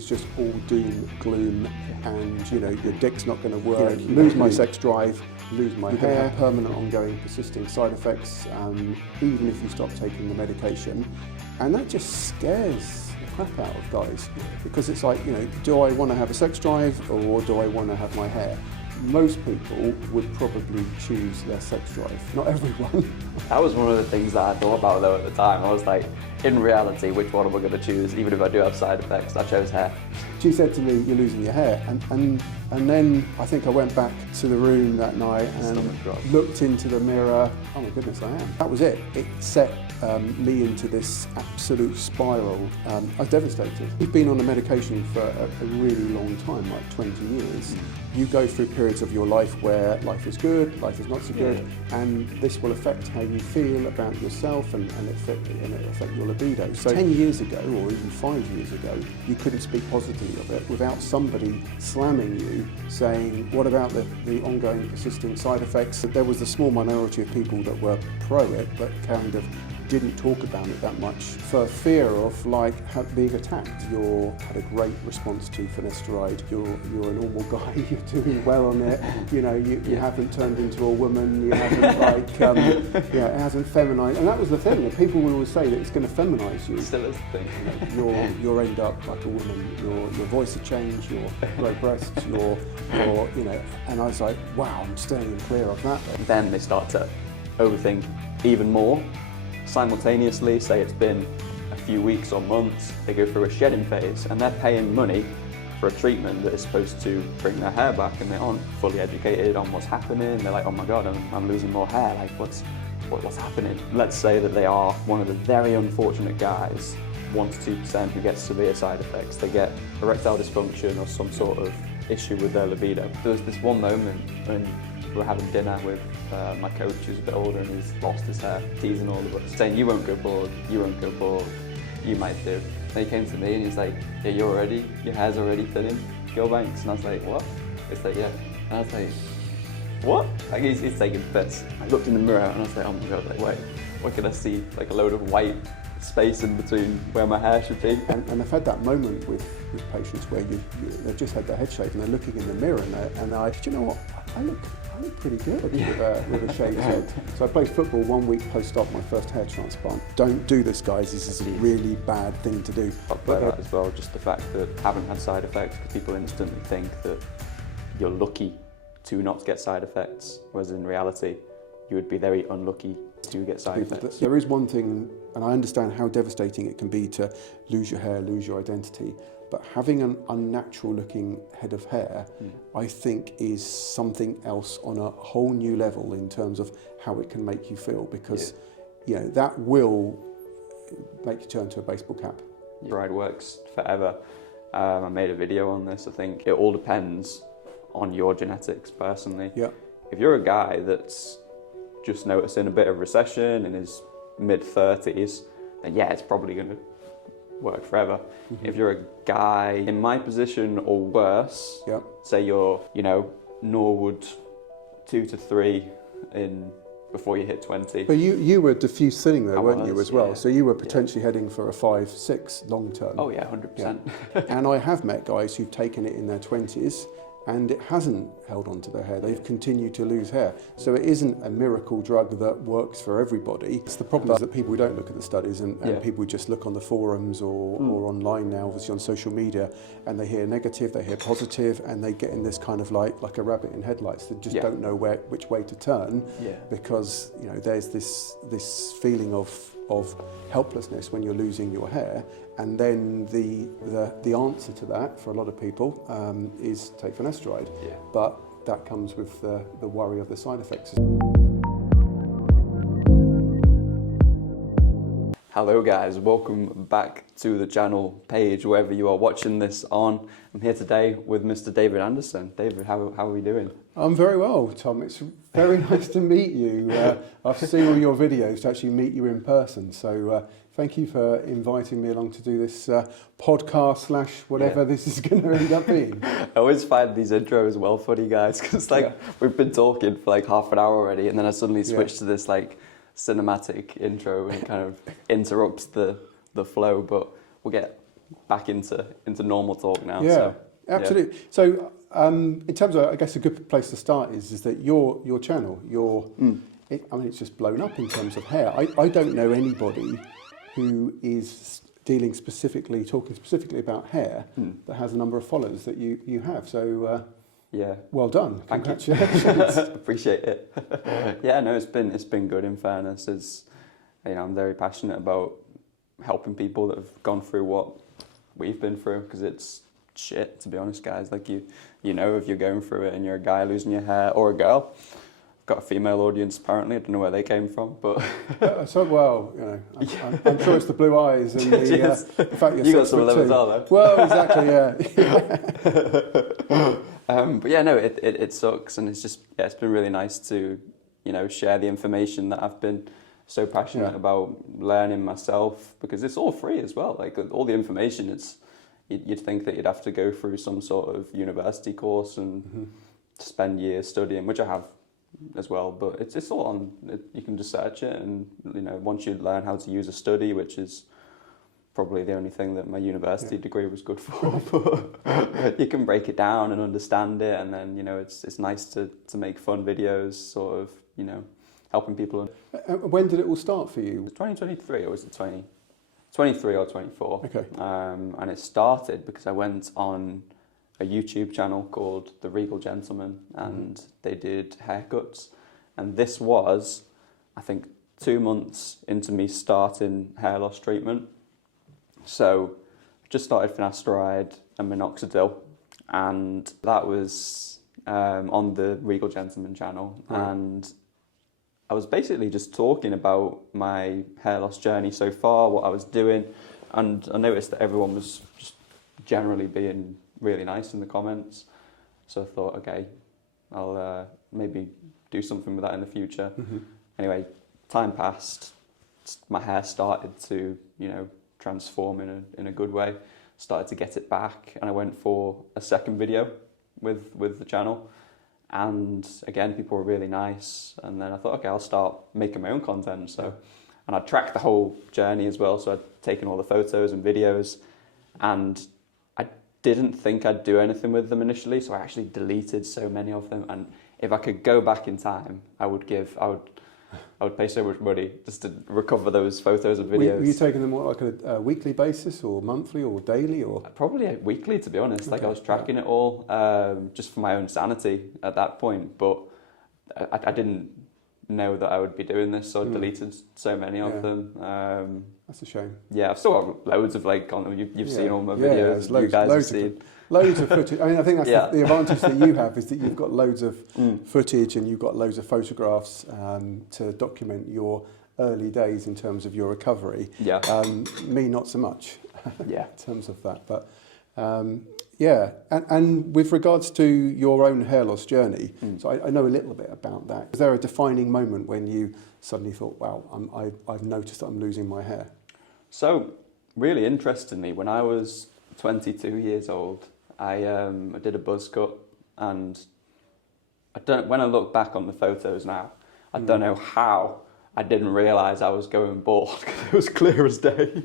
was just all doom, gloom, and your dick's not going to work, lose my sex drive, lose my hair, have permanent, ongoing, persisting side effects, even if you stop taking the medication. And that just scares the crap out of guys, because it's like, do I want to have a sex drive or do I want to have my hair? Most people would probably choose their sex drive, not everyone. That was one of the things that I thought about though at the time. I was like, in reality, which one am I going to choose? Even if I do have side effects, I chose hair. She said to me, you're losing your hair. And then I think I went back to the room that night and looked into the mirror. Oh my goodness, I am. That was it. It set me into this absolute spiral. I was devastated. You've been on a medication for a really long time, like 20 years. You go through periods of your life where life is good, life is not so good, and this will affect how you feel about yourself and it affect your libido. So 10 years ago, or even 5 years ago, you couldn't speak positively of it without somebody slamming you, saying, what about the ongoing persisting side effects? There was a small minority of people that were pro it, but kind of didn't talk about it that much for fear of being attacked. You had a great response to Finasteride. You're a normal guy. You're doing well on it. You haven't turned into a woman. You haven't it hasn't feminized. And that was the thing. That people will always say that it's going to feminize you. Still is the thing. You'll end up like a woman. Your voice will change. Your great breasts. And I was like, wow, I'm steering clear of that. Then they start to overthink even more. Simultaneously, say it's been a few weeks or months, they go through a shedding phase and they're paying money for a treatment that is supposed to bring their hair back, and they aren't fully educated on what's happening. They're like, oh my God, I'm losing more hair, like what's happening? Let's say that they are one of the very unfortunate guys, 1 to 2% who gets severe side effects. They get erectile dysfunction or some sort of issue with their libido. There was this one moment when we were having dinner with my coach, who's a bit older and he's lost his hair, teasing all of us, saying, you won't go bald, you might do. Then he came to me and he's like, yeah, your hair's already thinning, Gillbanks. And I was like, what? He's like, yeah. And I was like, what? Like he's taking piss. I looked in the mirror and I was like, oh my God, wait, what can I see? Like a load of white space in between where my hair should be. And I've had that moment with patients where they've just had their head shaved and they're looking in the mirror and I, do you know what? I look pretty good with a shaved head. So I played football 1 week post-op, my first hair transplant. Don't do this, guys. This is a really bad thing to do. But that as well, just the fact that haven't had side effects, because people instantly think that you're lucky to not get side effects, whereas in reality, you would be very unlucky to get side effects. There is one thing, and I understand how devastating it can be to lose your hair, lose your identity, but having an unnatural looking head of hair, I think is something else on a whole new level in terms of how it can make you feel, because that will make you turn to a baseball cap. Ride works forever. I made a video on this. I think it all depends on your genetics personally. Yeah. If you're a guy that's just noticing a bit of recession in his mid-30s, then yeah, it's probably going to work forever. If you're a guy in my position or worse, say you're, Norwood 2 to 3 before you hit 20. But you were diffuse thinning though, weren't you, as well? Yeah. So you were potentially heading for a 5-6 long term. Oh yeah, 100%. Yeah. And I have met guys who've taken it in their 20s and it hasn't held on to their hair. They've continued to lose hair. So it isn't a miracle drug that works for everybody. It's the problem is that people don't look at the studies and people just look on the forums or online now, obviously on social media, and they hear negative, they hear positive, and they get in this kind of like a rabbit in headlights. They just don't know which way to turn because there's this feeling of helplessness when you're losing your hair, and then the answer to that for a lot of people is take Finasteride, but that comes with the worry of the side effects. Hello guys, welcome back to the channel page, wherever you are watching this on. I'm here today with Mr. David Anderson. David, how are we doing? I'm very well, Tom. It's very nice to meet you. I've seen all your videos to actually meet you in person, so thank you for inviting me along to do this podcast / whatever this is going to end up being. I always find these intros well funny, guys, because we've been talking for like half an hour already, and then I suddenly switch to this cinematic intro and kind of interrupts the flow, but we'll get back into normal talk now. Yeah, So, absolutely. So in terms of, I guess a good place to start is that your channel, I mean, it's just blown up in terms of hair. I don't know anybody who is talking specifically about hair that has the number of followers that you have. So yeah, well done. Thank Congratulations. you. Appreciate it. Yeah, no, it's been good. In fairness, I'm very passionate about helping people that have gone through what we've been through, because it's shit, to be honest, guys. Like if you're going through it and you're a guy losing your hair, or a girl. Got a female audience apparently. I don't know where they came from, but I'm sure it's the blue eyes and the fact you're you got 6'2". some of them as well, though. Well, exactly, yeah. But yeah, no, it sucks, and it's been really nice to share the information that I've been so passionate about learning myself, because it's all free as well. Like all the information, you'd think that you'd have to go through some sort of university course and spend years studying, which I have as well, but it's all on. You can just search it, and once you learn how to use a study, which is probably the only thing that my university degree was good for, but you can break it down and understand it, and then it's nice to make fun videos, sort of helping people. When did it all start for you? Was it 2023 or was it 23 or 24? Okay. And it started because I went on a YouTube channel called The Regal Gentleman, and they did haircuts. And this was, I think, 2 months into me starting hair loss treatment. So I just started Finasteride and minoxidil, and that was on the Regal Gentleman channel. Right. And I was basically just talking about my hair loss journey so far, what I was doing, and I noticed that everyone was just generally being really nice in the comments. So I thought, okay, I'll maybe do something with that in the future. Anyway, time passed, my hair started to, transform in a good way, started to get it back, and I went for a second video with the channel. And again, people were really nice, and then I thought, okay, I'll start making my own content. So, and I tracked the whole journey as well. So I'd taken all the photos and videos, and I didn't think I'd do anything with them initially. So I actually deleted so many of them. And if I could go back in time, I would pay so much money just to recover those photos and videos. Were you taking them like a weekly basis, or monthly, or daily, or? Probably weekly, to be honest. Okay. Like I was tracking it all, just for my own sanity at that point. But I didn't know that I would be doing this, so I deleted so many of them. That's a shame. Yeah, I've still got loads of you've seen all my videos. Loads, you guys have seen. Loads of footage. I mean, I think that's the advantage that you have, is that you've got loads of footage, and you've got loads of photographs to document your early days in terms of your recovery. Yeah. Me, not so much. Yeah. In terms of that, but and with regards to your own hair loss journey, so I know a little bit about that. Was there a defining moment when you suddenly thought, wow, I've noticed that I'm losing my hair? So, really interestingly, when I was 22 years old, I did a buzz cut, and when I look back on the photos now, I don't know how I didn't realise I was going bald, because it was clear as day.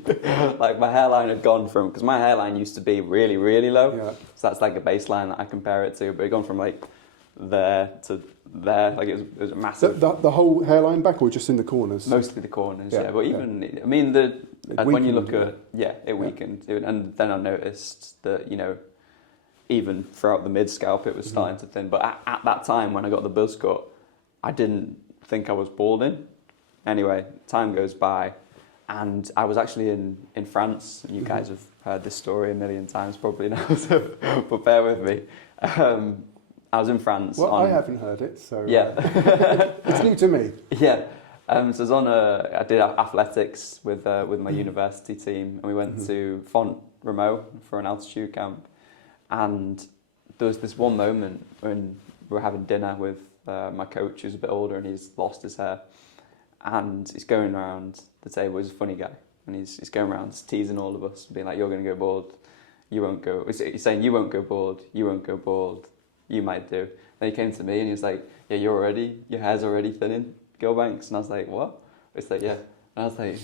Like my hairline had gone from, because my hairline used to be really, really low, so that's like a baseline that I compare it to, but it had gone from like there to there, like it was massive. The whole hairline back, or just in the corners? Mostly the corners, yeah. But even, I mean, when you look at, it weakened. And then I noticed that, even throughout the mid-scalp, it was starting to thin. But at that time, when I got the buzz cut, I didn't think I was balding. Anyway, time goes by, and I was actually in France. And you guys have heard this story a million times probably now, so, but bear with me. I was in France. Well, I haven't heard it, so yeah, it's new to me. Yeah, so I did athletics with my university team, and we went to Font Romeu for an altitude camp. And there was this one moment when we were having dinner with my coach, who's a bit older, and he's lost his hair, and he's going around the table. He's a funny guy, and he's going around teasing all of us, being like, "You're going to go bald. You won't go." He's saying, "You won't go bald. You won't go bald. You might do." Then he came to me and he was like, "Yeah, your hair's already thinning, Gillbanks." And I was like, "What?" It's like, "Yeah." And I was like,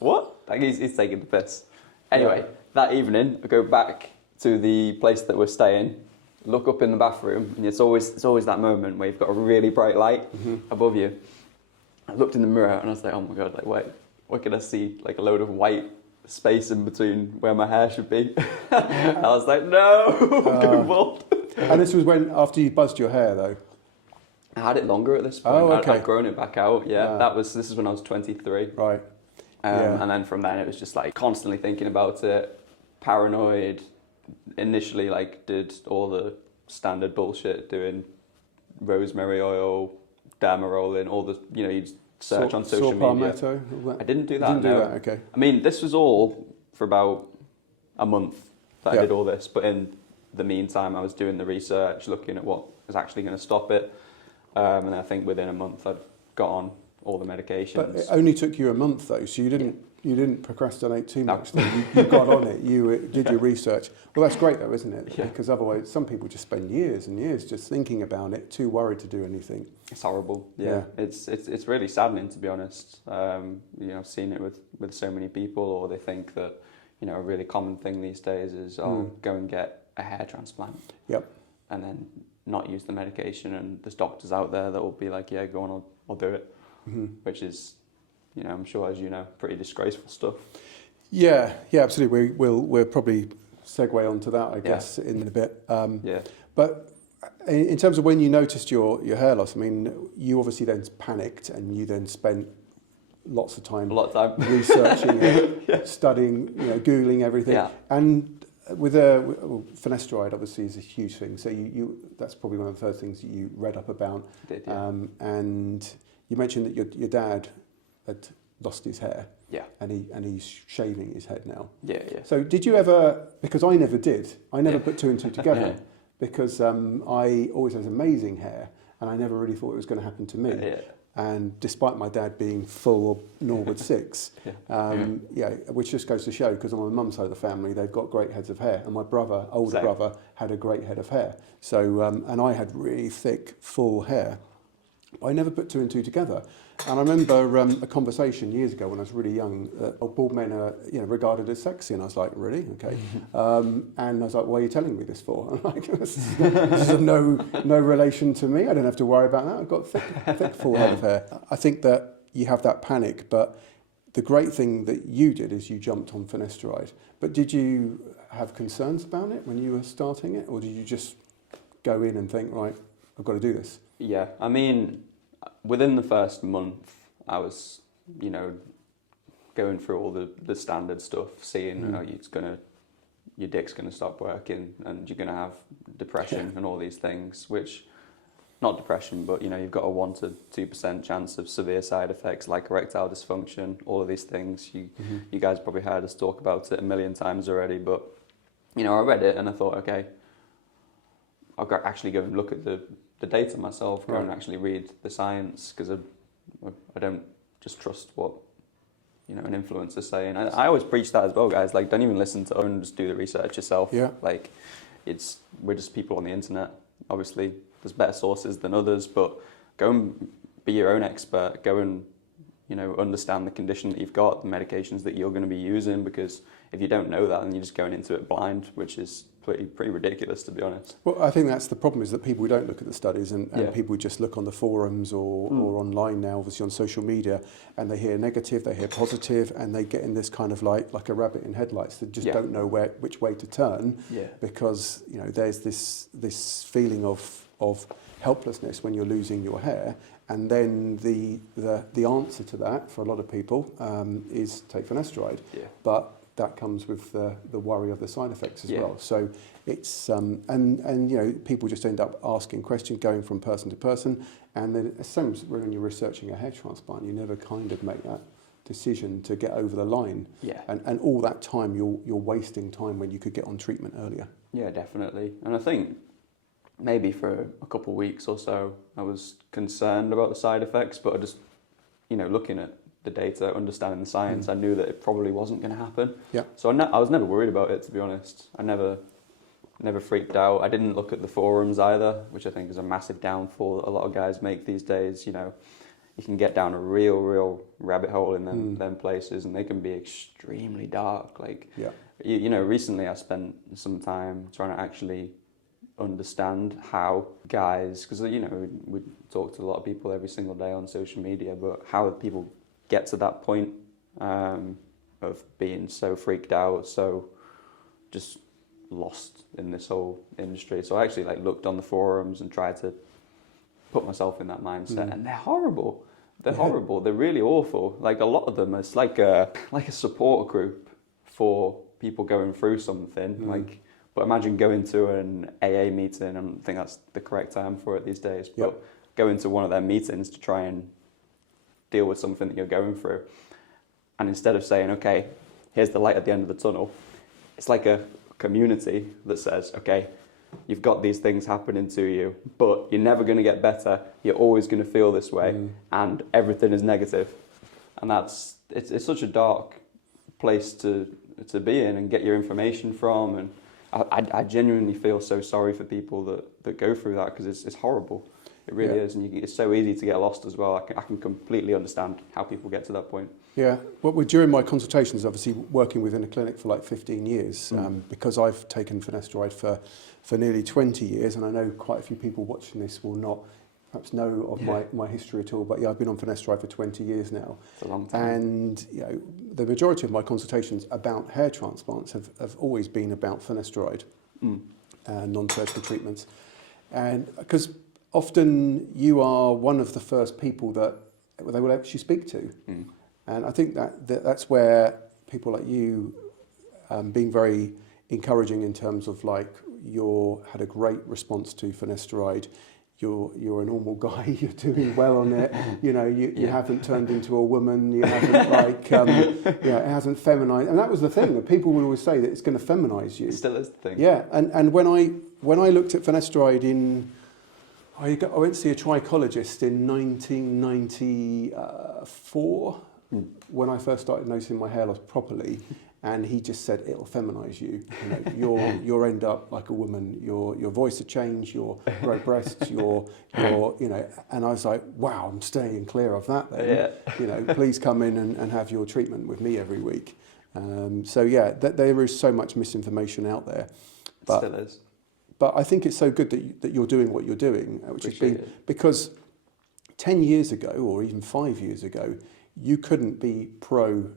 "What?" Like he's taking the piss. Anyway, that evening, I go back to the place that we're staying, look up in the bathroom, and it's always that moment where you've got a really bright light above you. I looked in the mirror and I was like, oh my God, like, wait, what can I see? Like a load of white space in between where my hair should be. I was like, no, I'm going bald. And this was after you buzzed your hair, though? I had it longer at this point. Oh, okay. I'd grown it back out, yeah. This is when I was 23. Right. And then from then it was just like constantly thinking about it, paranoid. Initially, like, did all the standard bullshit, doing rosemary oil, derma rolling, all the, you'd search on social media. Palmetto, all that? I didn't do that, You didn't do that, okay. I mean, this was all for about a month that I did all this, but in the meantime, I was doing the research, looking at what was actually going to stop it. And I think within a month, I'd got on all the medications. But it only took you a month, though, so you didn't procrastinate too much. No. You got on it. You did your research. Well, that's great, though, isn't it? Yeah. Because otherwise, some people just spend years and years just thinking about it, too worried to do anything. It's horrible. Yeah. It's really saddening, to be honest. I've seen it with so many people, or they think that a really common thing these days is go and get a hair transplant. Yep. And then not use the medication, and there's doctors out there that will be like, yeah, go on, I'll do it, which is, I'm sure, as you know, pretty disgraceful stuff. Yeah, absolutely. We'll probably segue onto that, I guess, in a bit. But in terms of when you noticed your hair loss, I mean, you obviously then panicked, and you then spent a lot of time researching it, studying, Googling everything. Yeah. And with Finasteride, obviously, is a huge thing. So that's probably one of the first things that you read up about. I did, yeah. And you mentioned that your dad had lost his hair. Yeah. And he's shaving his head now. Yeah. So did you ever, because I never did, I never put two and two together, because I always had amazing hair, and I never really thought it was going to happen to me. Yeah. And despite my dad being full of Norwood 6, which just goes to show, because on my mum's side of the family, they've got great heads of hair. And my older brother, had a great head of hair. So, and I had really thick, full hair. I never put two and two together. And I remember a conversation years ago when I was really young, bald men are regarded as sexy. And I was like, really? Okay. And I was like, why are you telling me this for? I'm like, this is no relation to me. I don't have to worry about that. I've got thick full head of hair. I think that you have that panic, but the great thing that you did is you jumped on Finasteride. But did you have concerns about it when you were starting it? Or did you just go in and think, right, I've got to do this? Yeah, I mean, within the first month, I was, going through all the standard stuff, seeing your dick's gonna stop working, and you're gonna have depression and all these things. Which, not depression, but you've got a 1 to 2% chance of severe side effects like erectile dysfunction. All of these things. You guys probably heard us talk about it a million times already. But I read it and I thought, okay, I'll actually go and look at the data myself, go and actually read the science, because I don't just trust what an influencer's saying. I always preach that as well, guys. Like, don't even listen to others, just do the research yourself. Yeah. Like, we're just people on the internet. Obviously, there's better sources than others, but go and be your own expert. Go and understand the condition that you've got, the medications that you're going to be using, because if you don't know that, then you're just going into it blind, which is pretty ridiculous, to be honest. Well, I think that's the problem, is that people don't look at the studies, and people just look on the forums or online now, obviously on social media, and they hear negative, they hear positive, and they get in this kind of like a rabbit in headlights. They just don't know which way to turn, because there's this feeling of helplessness when you're losing your hair. And then the answer to that for a lot of people is take Finasteride. Yeah. But that comes with the worry of the side effects as well. So it's and people just end up asking questions, going from person to person, and then as soon as when you're researching a hair transplant, you never kind of make that decision to get over the line. Yeah. And all that time you're wasting time when you could get on treatment earlier. Yeah, definitely. And I think maybe for a couple of weeks or so, I was concerned about the side effects, but I just, looking at the data, understanding the science, I knew that it probably wasn't going to happen. Yeah. So I was never worried about it, to be honest. I never freaked out. I didn't look at the forums either, which I think is a massive downfall that a lot of guys make these days. you can get down a real rabbit hole in them places, and they can be extremely dark. Like, you know, recently I spent some time trying to actually understand how guys, because, you know, we talk to a lot of people every single day on social media, but how people get to that point of being so freaked out, so just lost in this whole industry. So I actually like looked on the forums and tried to put myself in that mindset, and they're horrible. They're horrible. They're really awful. Like, a lot of them, it's like a support group for people going through something. Like, but imagine going to an AA meeting, I don't think that's the correct term for it these days, but going to one of their meetings to try and deal with something that you're going through. And instead of saying, okay, here's the light at the end of the tunnel, it's like a community that says, okay, you've got these things happening to you, but you're never going to get better. You're always going to feel this way, and everything is negative. And it's such a dark place to be in and get your information from. And I genuinely feel so sorry for people that go through that, because it's horrible. It really is, and it's so easy to get lost as well. I can completely understand how people get to that point. Yeah, well, during my consultations, obviously working within a clinic for like 15 years, because I've taken finasteride for nearly 20 years, and I know quite a few people watching this will not perhaps know of my history at all, but yeah, I've been on finasteride for 20 years now. It's a long time. And you know, the majority of my consultations about hair transplants have always been about finasteride and non-surgical treatments. And because often you are one of the first people that they will actually speak to. And I think that's where people like you being very encouraging in terms of like had a great response to finasteride. You're a normal guy. You're doing well on it. You know, you haven't turned into a woman. You haven't like it hasn't feminized. And that was the thing that people would always say, that it's going to feminize you. It still is the thing. Yeah, and when I looked at finasteride I went to see a trichologist in 1994 when I first started noticing my hair loss properly, and he just said it'll feminize you. You know, you'll end up like a woman. Your voice will change. You'll grow breasts. You're you know. And I was like, wow, I'm staying clear of that. Then, you know, please come in and have your treatment with me every week. So yeah, there is so much misinformation out there. But, it still is. But I think it's so good that you're doing what you're doing, which has been, because 10 years ago or even 5 years ago, you couldn't be pro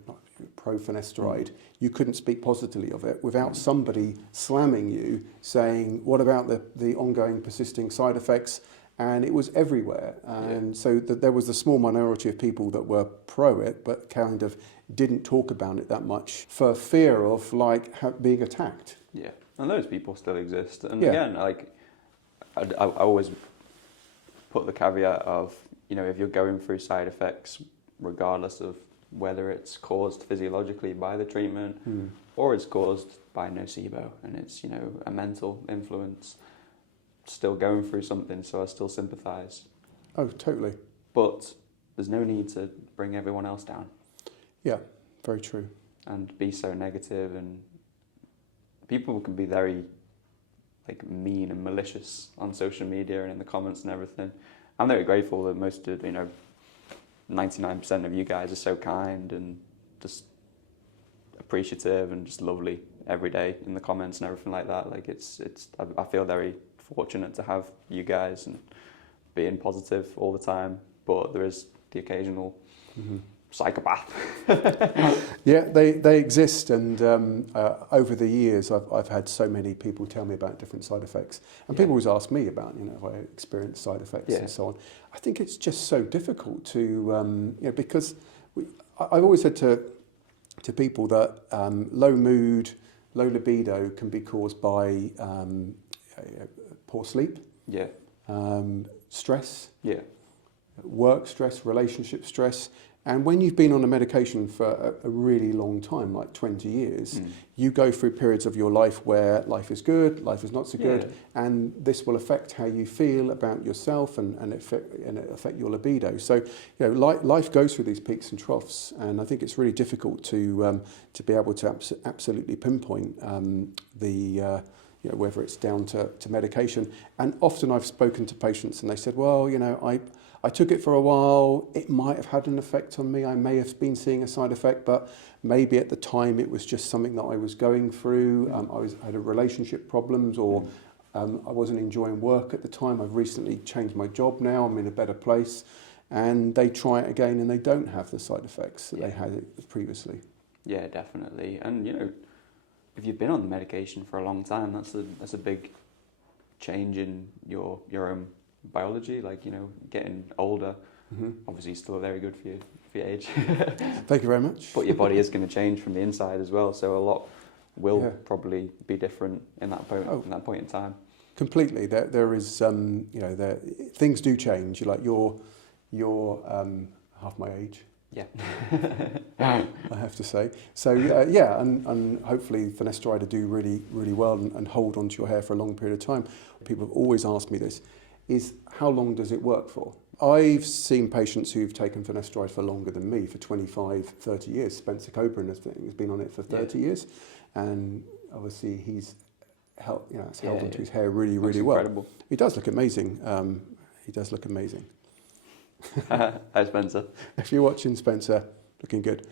finasteride. You couldn't speak positively of it without somebody slamming you, saying, what about the ongoing persisting side effects? And it was everywhere. And so there was a small minority of people that were pro it, but kind of didn't talk about it that much for fear of like being attacked. Yeah. And those people still exist. And again, like, I always put the caveat of, you know, if you're going through side effects, regardless of whether it's caused physiologically by the treatment or it's caused by nocebo and it's, you know, a mental influence, still going through something, so I still sympathise. Oh, totally. But there's no need to bring everyone else down. Yeah, very true. And be so negative, and people can be very like mean and malicious on social media and in the comments and everything. I'm very grateful that most of, you know, 99% of you guys are so kind and just appreciative and just lovely every day in the comments and everything like that. Like I feel very fortunate to have you guys and being positive all the time, but there is the occasional psychopath. Yeah, they exist, and over the years I've had so many people tell me about different side effects, and people always ask me about, you know, if I experience side effects and so on. I think it's just so difficult to you know, because I've always said to people that low mood, low libido can be caused by poor sleep, stress, work stress, relationship stress. And when you've been on a medication for a really long time, like 20 years, you go through periods of your life where life is good, life is not so good, and this will affect how you feel about yourself and it affect your libido. So, you know, life goes through these peaks and troughs, and I think it's really difficult to be able to absolutely pinpoint you know, whether it's down to medication. And often I've spoken to patients and they said, well, you know, I took it for a while. It might have had an effect on me. I may have been seeing a side effect, but maybe at the time it was just something that I was going through. I had a relationship problems, or I wasn't enjoying work at the time. I've recently changed my job now. I'm in a better place. And they try it again and they don't have the side effects that they had previously. Yeah, definitely. And, you know, if you've been on the medication for a long time, that's a big change in your own biology, like, you know, getting older. Obviously still very good for your age. Thank you very much. But your body is going to change from the inside as well, so a lot will probably be different in that point in time. Completely. There is you know, things do change. You're half my age. Yeah. I have to say. So yeah, and hopefully Finasteride do really, really well and hold onto your hair for a long period of time. People have always asked me this, is how long does it work for? I've seen patients who've taken Finasteride for longer than me, for 25, 30 years. Spencer Coburn has been on it for 30 years. And obviously he's held onto his hair really, really well. Incredible. He does look amazing. He does look amazing. Hi, Spencer. If you're watching, Spencer, looking good.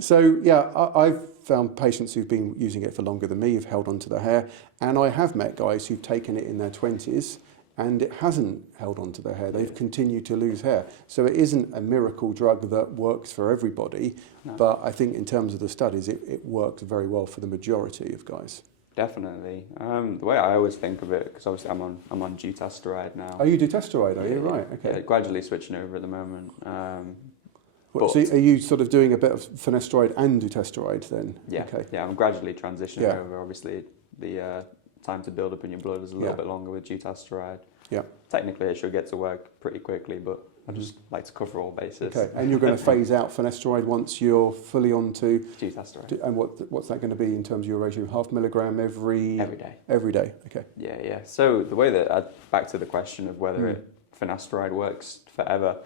So yeah, I've found patients who've been using it for longer than me have held onto their hair, and I have met guys who've taken it in their 20s and it hasn't held onto their hair. They've continued to lose hair. So it isn't a miracle drug that works for everybody, but I think in terms of the studies, it works very well for the majority of guys. Definitely. The way I always think of it, because obviously I'm on dutasteride now. Oh, you do dutasteride, are you? Right, okay. Yeah, gradually switching over at the moment. So are you sort of doing a bit of finasteride and dutasteride then? Yeah, okay. Yeah, I'm gradually transitioning over. Obviously, the time to build up in your blood is a little bit longer with dutasteride. Yeah. Technically, it should get to work pretty quickly, but I just like to cover all bases. Okay, and you're going to phase out finasteride once you're fully onto dutasteride. And what's that going to be in terms of your ratio? 0.5 milligram every day. Every day. Okay. Yeah. So the way that back to the question of whether finasteride works forever,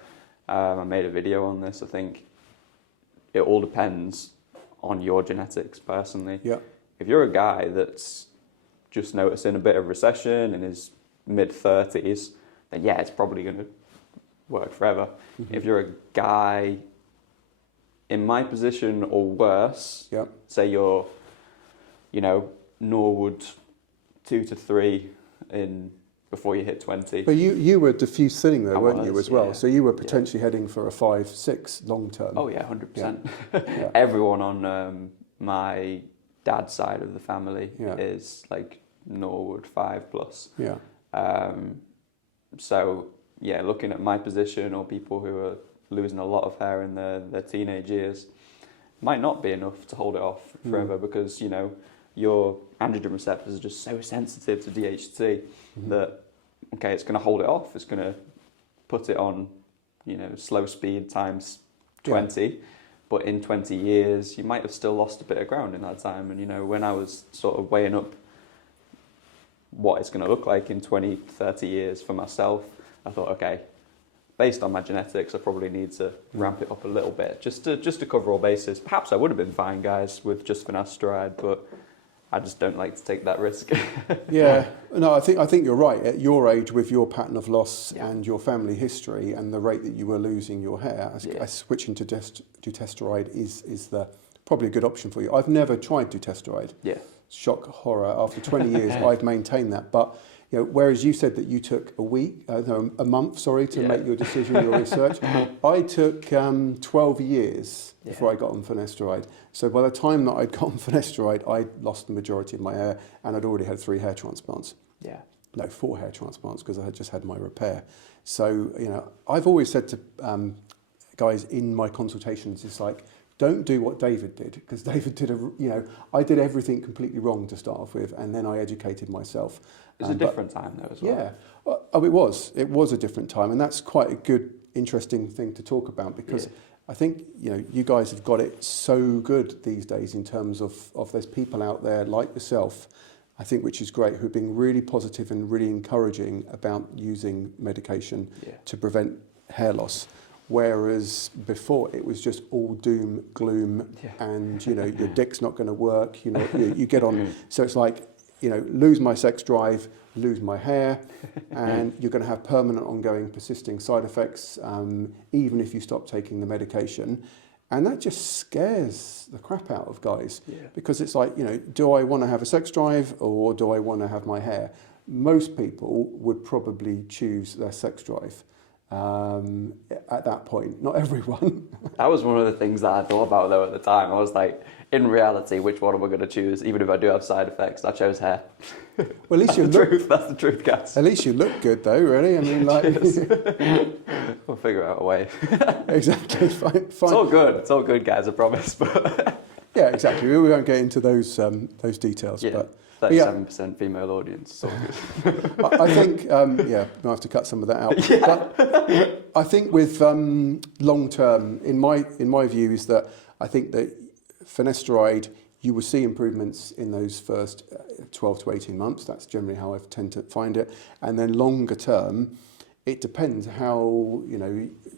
I made a video on this. I think it all depends on your genetics personally. Yeah. If you're a guy that's just noticing a bit of recession in his mid-30s, then yeah, it's probably going to work forever. If you're a guy in my position or worse, say you're, Norwood 2 to 3 before you hit 20. But you were diffuse thinning though, weren't you, as well? Yeah. So you were potentially heading for a 5-6 long term. Oh yeah, 100%. Yeah. Everyone on my dad's side of the family is like Norwood 5+. Yeah. So yeah, looking at my position or people who are losing a lot of hair in their teenage years, might not be enough to hold it off forever because, your androgen receptors are just so sensitive to DHT that, okay, it's going to hold it off. It's going to put it on, slow speed times 20. Yeah. But in 20 years, you might have still lost a bit of ground in that time. And, when I was sort of weighing up what it's going to look like in 20, 30 years for myself, I thought, okay, based on my genetics, I probably need to ramp it up a little bit just to cover all bases. Perhaps I would have been fine, guys, with just finasteride, but I just don't like to take that risk. Yeah, no, I think you're right. At your age, with your pattern of loss and your family history and the rate that you were losing your hair, switching to dutasteride is probably a good option for you. I've never tried dutasteride. Yeah. Shock, horror. After 20 years, I've maintained that. But whereas you said that you took a month, to make your decision, your research, I took 12 years before I got on finasteride. So by the time that I'd got on finasteride, I'd lost the majority of my hair, and I'd already had 3 hair transplants. Yeah. No, 4 hair transplants because I had just had my repair. So I've always said to guys in my consultations, it's like, don't do what David did, because David did I did everything completely wrong to start off with, and then I educated myself. It was a different time though as well. Yeah, oh, it was a different time, and that's quite a good, interesting thing to talk about, because I think you guys have got it so good these days in terms of there's people out there like yourself, I think, which is great, who've been really positive and really encouraging about using medication to prevent hair loss. Whereas before it was just all doom, gloom, and your dick's not going to work. You get on. So it's like lose my sex drive, lose my hair, and you're going to have permanent, ongoing, persisting side effects, even if you stop taking the medication. And that just scares the crap out of guys, because it's like, do I want to have a sex drive or do I want to have my hair? Most people would probably choose their sex drive at that point. Not everyone. That was one of the things that I thought about though at the time. I was like, in reality, which one am I going to choose? Even if I do have side effects, I chose hair. Well, at least That's the truth, guys. At least you look good, though. Really, I mean, like we'll figure out a way. Exactly. Fine. It's all good. It's all good, guys. I promise. But yeah, exactly. We won't get into those details. Yeah, but 37% female audience. It's all good. I think we'll have to cut some of that out. But I think with long term, in my view, is that I think that finasteride, you will see improvements in those first 12 to 18 months. That's generally how I tend to find it. And then longer term, it depends how,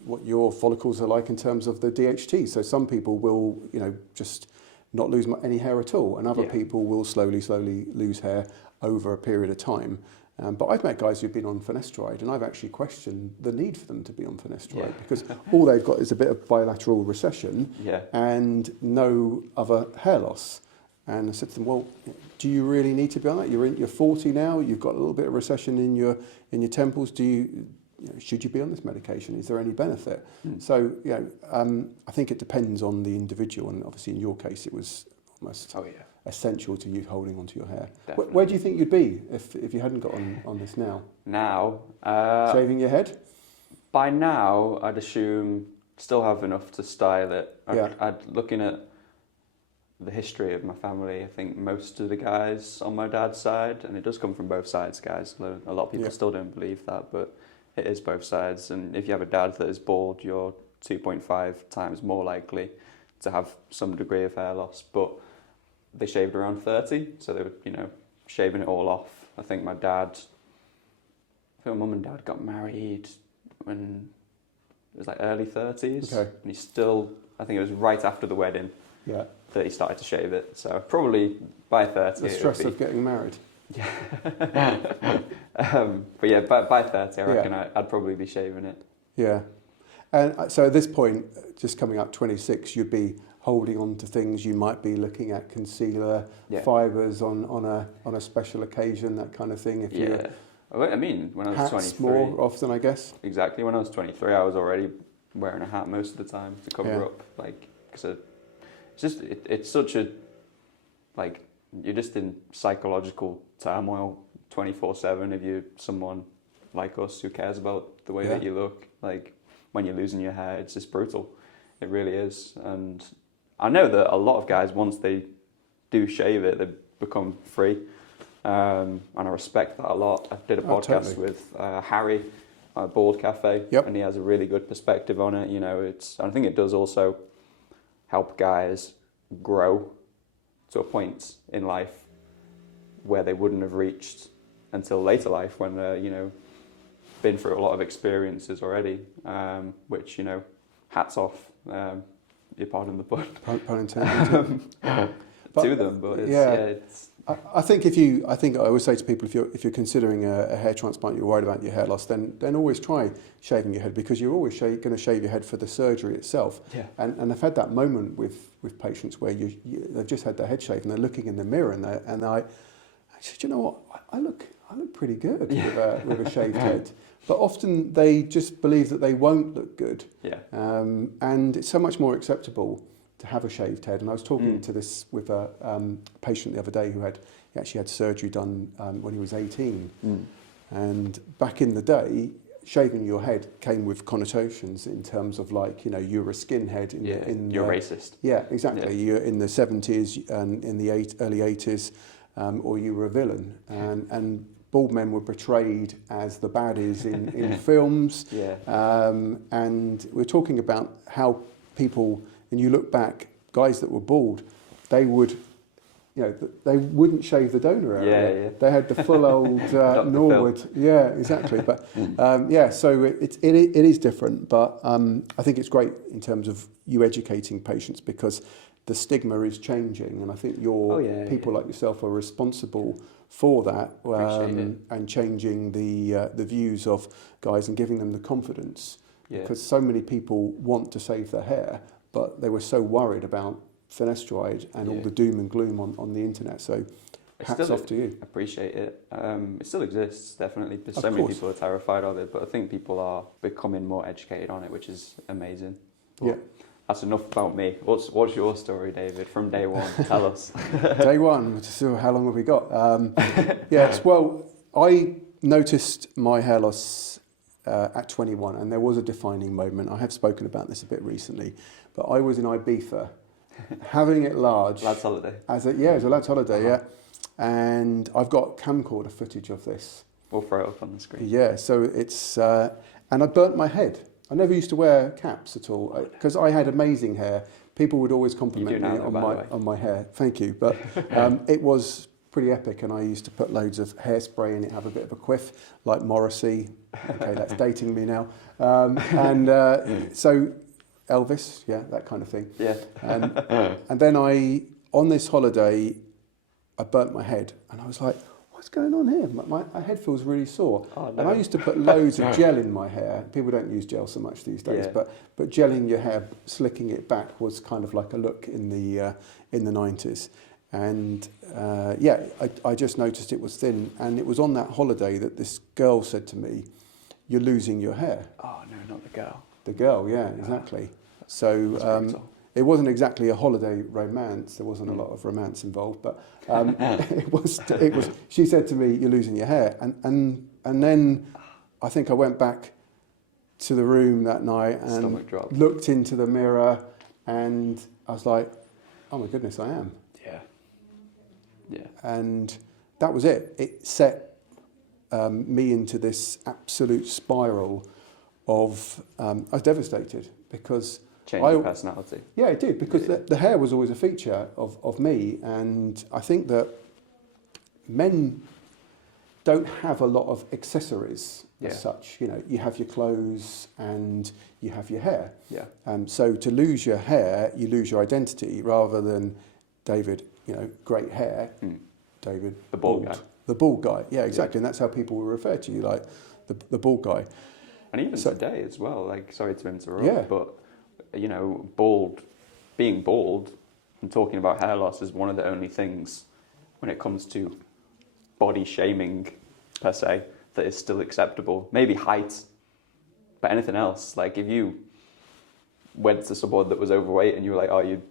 what your follicles are like in terms of the DHT. So some people will, just not lose any hair at all. And other people will slowly lose hair over a period of time. But I've met guys who've been on finasteride, and I've actually questioned the need for them to be on finasteride because all they've got is a bit of bilateral recession and no other hair loss. And I said to them, well, do you really need to be on that? You're 40 now, you've got a little bit of recession in your temples. Should you be on this medication? Is there any benefit? So, I think it depends on the individual, and obviously in your case it was almost essential to you holding onto your hair. Where do you think you'd be if you hadn't got on this now? Now? Shaving your head? By now, I'd assume still have enough to style it. Looking at the history of my family, I think most of the guys on my dad's side, and it does come from both sides, guys. A lot of people still don't believe that, but it is both sides. And if you have a dad that is bald, you're 2.5 times more likely to have some degree of hair loss. But they shaved around 30, so they were, shaving it all off. I think my mum and dad got married when it was like early 30s. Okay. And he still, I think it was right after the wedding that he started to shave it. So probably by 30. The stress of getting married. Yeah. But yeah, by 30, I reckon I'd probably be shaving it. Yeah. And so at this point, just coming up 26, you'd be holding on to things. You might be looking at concealer, fibres on a special occasion, that kind of thing. I mean, when I was 23... more often, I guess. Exactly. When I was 23, I was already wearing a hat most of the time to cover up. Because it's such a... you're just in psychological turmoil 24/7 if you're someone like us who cares about the way that you look. When you're losing your hair, it's just brutal. It really is. And I know that a lot of guys, once they do shave it, they become free. And I respect that a lot. I did a podcast with Harry at Bald Cafe, and he has a really good perspective on it. I think it does also help guys grow to a point in life where they wouldn't have reached until later life when they're, been through a lot of experiences already, which, hats off, you pardon the pun. Pun intended. To them, but it's... I think I always say to people, if you're considering a hair transplant, you're worried about your hair loss, then always try shaving your head, because you're always going to shave your head for the surgery itself. Yeah. And I've had that moment with patients where they've just had their head shaved and they're looking in the mirror and I said, you know what, I look pretty good with a shaved head. But often they just believe that they won't look good. Yeah. And it's so much more acceptable to have a shaved head. And I was talking to this with a patient the other day who actually had surgery done when he was 18. And back in the day, shaving your head came with connotations in terms of you're a skinhead. You're racist. Yeah, exactly. Yeah. You're in the 70s and in the early 80s, or you were a villain. And bald men were portrayed as the baddies in films. Yeah. And we're talking about how people, and you look back, guys that were bald, they would, they wouldn't shave the donor area. Yeah. They had the full old Norwood. Yeah, exactly. But so it is different. But I think it's great in terms of you educating patients, because the stigma is changing, and I think people like yourself are responsible for that, and changing the views of guys and giving them the confidence. Yeah. Because so many people want to save their hair, but they were so worried about Finasteride and all the doom and gloom on the internet. So hats off to you. Appreciate it. It still exists, definitely. So many people are terrified of it, but I think people are becoming more educated on it, which is amazing. But that's enough about me. What's your story, David, from day one? Tell us. Day one, so how long have we got? Yes, well, I noticed my hair loss at 21, and there was a defining moment. I have spoken about this a bit recently, but I was in Ibiza, having it large. Lad's holiday. It was a lad's holiday, and I've got camcorder footage of this. We'll throw it up on the screen. Yeah, so it's, and I burnt my head. I never used to wear caps at all because I had amazing hair. People would always compliment me on my hair. Thank you, but it was pretty epic, and I used to put loads of hairspray in it, have a bit of a quiff, like Morrissey. Okay, that's dating me now. So Elvis, that kind of thing. Yeah. And then on this holiday, I burnt my head, and I was like, what's going on here? My head feels really sore. Oh, no. And I used to put loads of gel in my hair. People don't use gel so much these days, but gelling your hair, slicking it back was kind of like a look in the 90s. And I just noticed it was thin. And it was on that holiday that this girl said to me, "You're losing your hair." Oh no, not the girl. The girl, exactly. So it wasn't exactly a holiday romance. There wasn't a lot of romance involved, but it was. She said to me, "You're losing your hair," and then I think I went back to the room that night and looked into the mirror, and I was like, "Oh my goodness, I am." Yeah. And that was it. It set me into this absolute spiral of. I was devastated because. Change your personality. Yeah, it did, because the hair was always a feature of me, and I think that men don't have a lot of accessories as such. You know, you have your clothes and you have your hair. Yeah. So to lose your hair, you lose your identity, rather than David, great hair. David, the bald guy. The bald guy. Yeah, exactly. And that's how people will refer to you, like the bald guy. And even today as well. Like, sorry to interrupt, but. Being bald and talking about hair loss is one of the only things when it comes to body shaming per se that is still acceptable. Maybe height, but anything else, like if you went to someone that was overweight and you were like, oh, you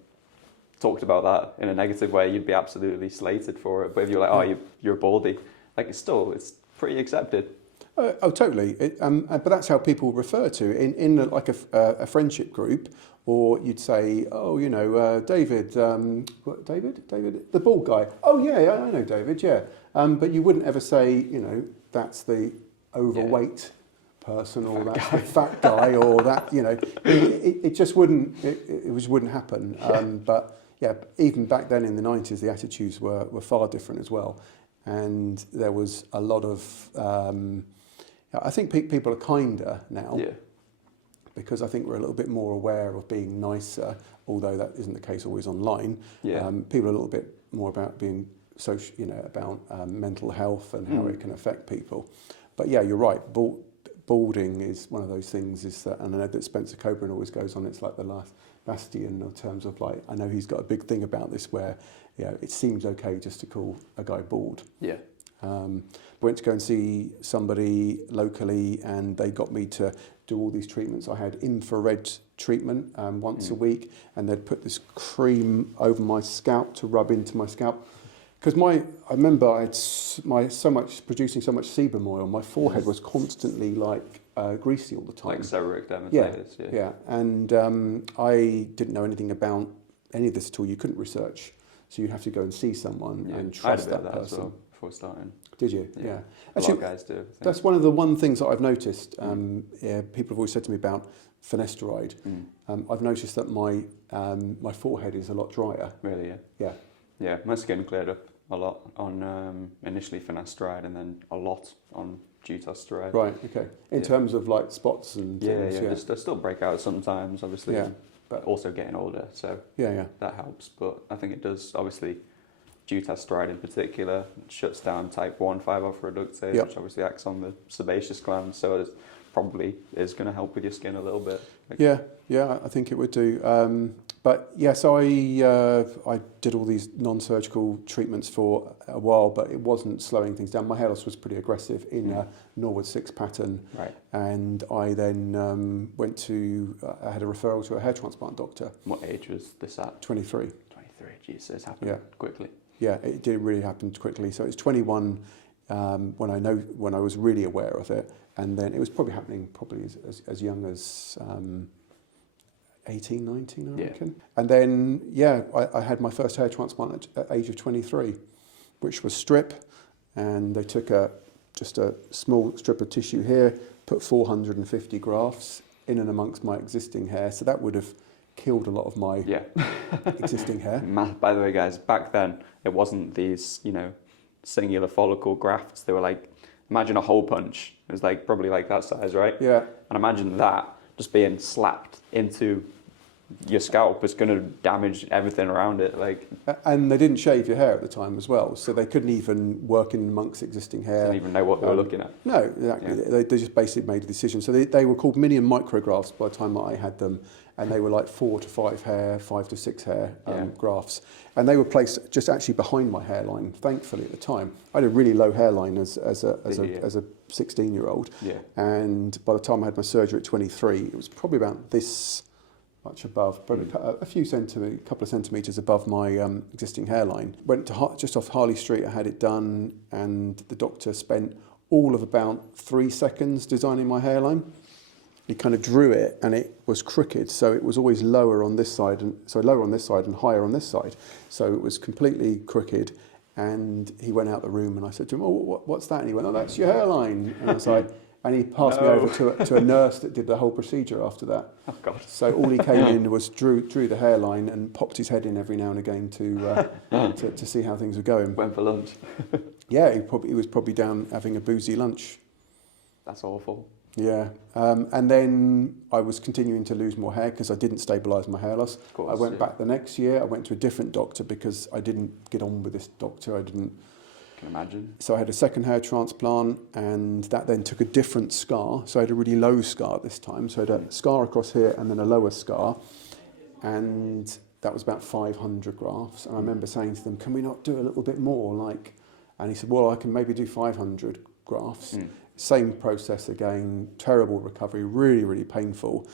talked about that in a negative way, you'd be absolutely slated for it. But if you're like, oh, you're a baldy, like it's pretty accepted. Oh, totally. But that's how people refer to it in like a friendship group, or you'd say, oh, David, David, the bald guy. Oh, yeah, I know David, yeah. But you wouldn't ever say, that's the overweight person, or that's the fat guy, or that, it just wouldn't, it just wouldn't happen. But yeah, even back then in the 90s, the attitudes were far different as well. And there was a lot of, I think people are kinder now, because I think we're a little bit more aware of being nicer, although that isn't the case always online. People are a little bit more about being social, about mental health and how it can affect people. But yeah, you're right. Balding is one of those things. And I know that Spencer Coburn always goes on. It's like the last bastion in terms of like. I know he's got a big thing about this where, it seems okay just to call a guy bald. Yeah. Went to go and see somebody locally, and they got me to do all these treatments. I had infrared treatment once a week, and they'd put this cream over my scalp to rub into my scalp. Because I remember I had producing so much sebum oil, my forehead was constantly like greasy all the time. Like seborrheic dermatitis. Yeah. And I didn't know anything about any of this at all. You couldn't research, so you have to go and see someone and trust that person. As well before starting. Did you? Yeah. Actually, a lot of guys do. That's one of the things that I've noticed. People have always said to me about Finasteride. I've noticed that my forehead is a lot drier. Really? Yeah. Yeah. My skin cleared up a lot on initially Finasteride, and then a lot on dutasteride. Right. Okay. In terms of like spots and things, Just I still break out sometimes, obviously. Yeah. But also getting older, so yeah. that helps. But I think it does, obviously, Finasteride in particular shuts down type 1 5-alpha-reductase, Yep. which obviously acts on the sebaceous gland, so it probably is going to help with your skin a little bit. Yeah, I think it would do. But yeah, so I did all these non-surgical treatments for a while, but it wasn't slowing things down. My hair loss was pretty aggressive in a Norwood 6 pattern. Right. And I then I had a referral to a hair transplant doctor. What age was this at? 23. 23, Jesus, it's happened quickly. Yeah, it did really happen quickly. So it's 21 when I was really aware of it, and then it was probably happening as young as 18, 19, I reckon. And then I had my first hair transplant at age of 23, which was strip, and they took just a small strip of tissue here, put 450 grafts in and amongst my existing hair, so that would have killed a lot of my existing hair. By the way, guys, back then it wasn't these, singular follicle grafts. They were like, imagine a hole punch. It was like probably like that size, right? Yeah. And imagine that just being slapped into your scalp is going to damage everything around it. And they didn't shave your hair at the time as well, so they couldn't even work in amongst existing hair. Didn't even know what they were looking at. No, exactly. Yeah. They just basically made a decision. So they were called mini and micrografts by the time I had them, and they were like 4 to 5 hair, 5 to 6 hair grafts, and they were placed just actually behind my hairline. Thankfully, at the time, I had a really low hairline as a 16-year-old, and by the time I had my surgery at 23, it was probably about this much above, but a couple of centimetres above my existing hairline. Went to just off Harley Street, I had it done, and the doctor spent all of about 3 seconds designing my hairline. He kind of drew it, and it was crooked, so it was always lower on this side, and higher on this side. So it was completely crooked, and he went out the room, and I said to him, "Oh, what's that?" And he went, "Oh, that's your hairline." And I was like, and he passed me over to a nurse that did the whole procedure after that. Oh God! So all he came in was drew the hairline and popped his head in every now and again to see how things were going. Went for lunch. Yeah, he was probably down having a boozy lunch. That's awful. Yeah, and then I was continuing to lose more hair because I didn't stabilise my hair loss. Of course, I went back the next year. I went to a different doctor because I didn't get on with this doctor. Can imagine. So I had a second hair transplant, and that then took a different scar. So I had a really low scar this time. So I had a scar across here and then a lower scar, and that was about 500 grafts. And I remember saying to them, "Can we not do a little bit more?" And he said, "Well, I can maybe do 500 grafts." Same process again, terrible recovery, really, really painful.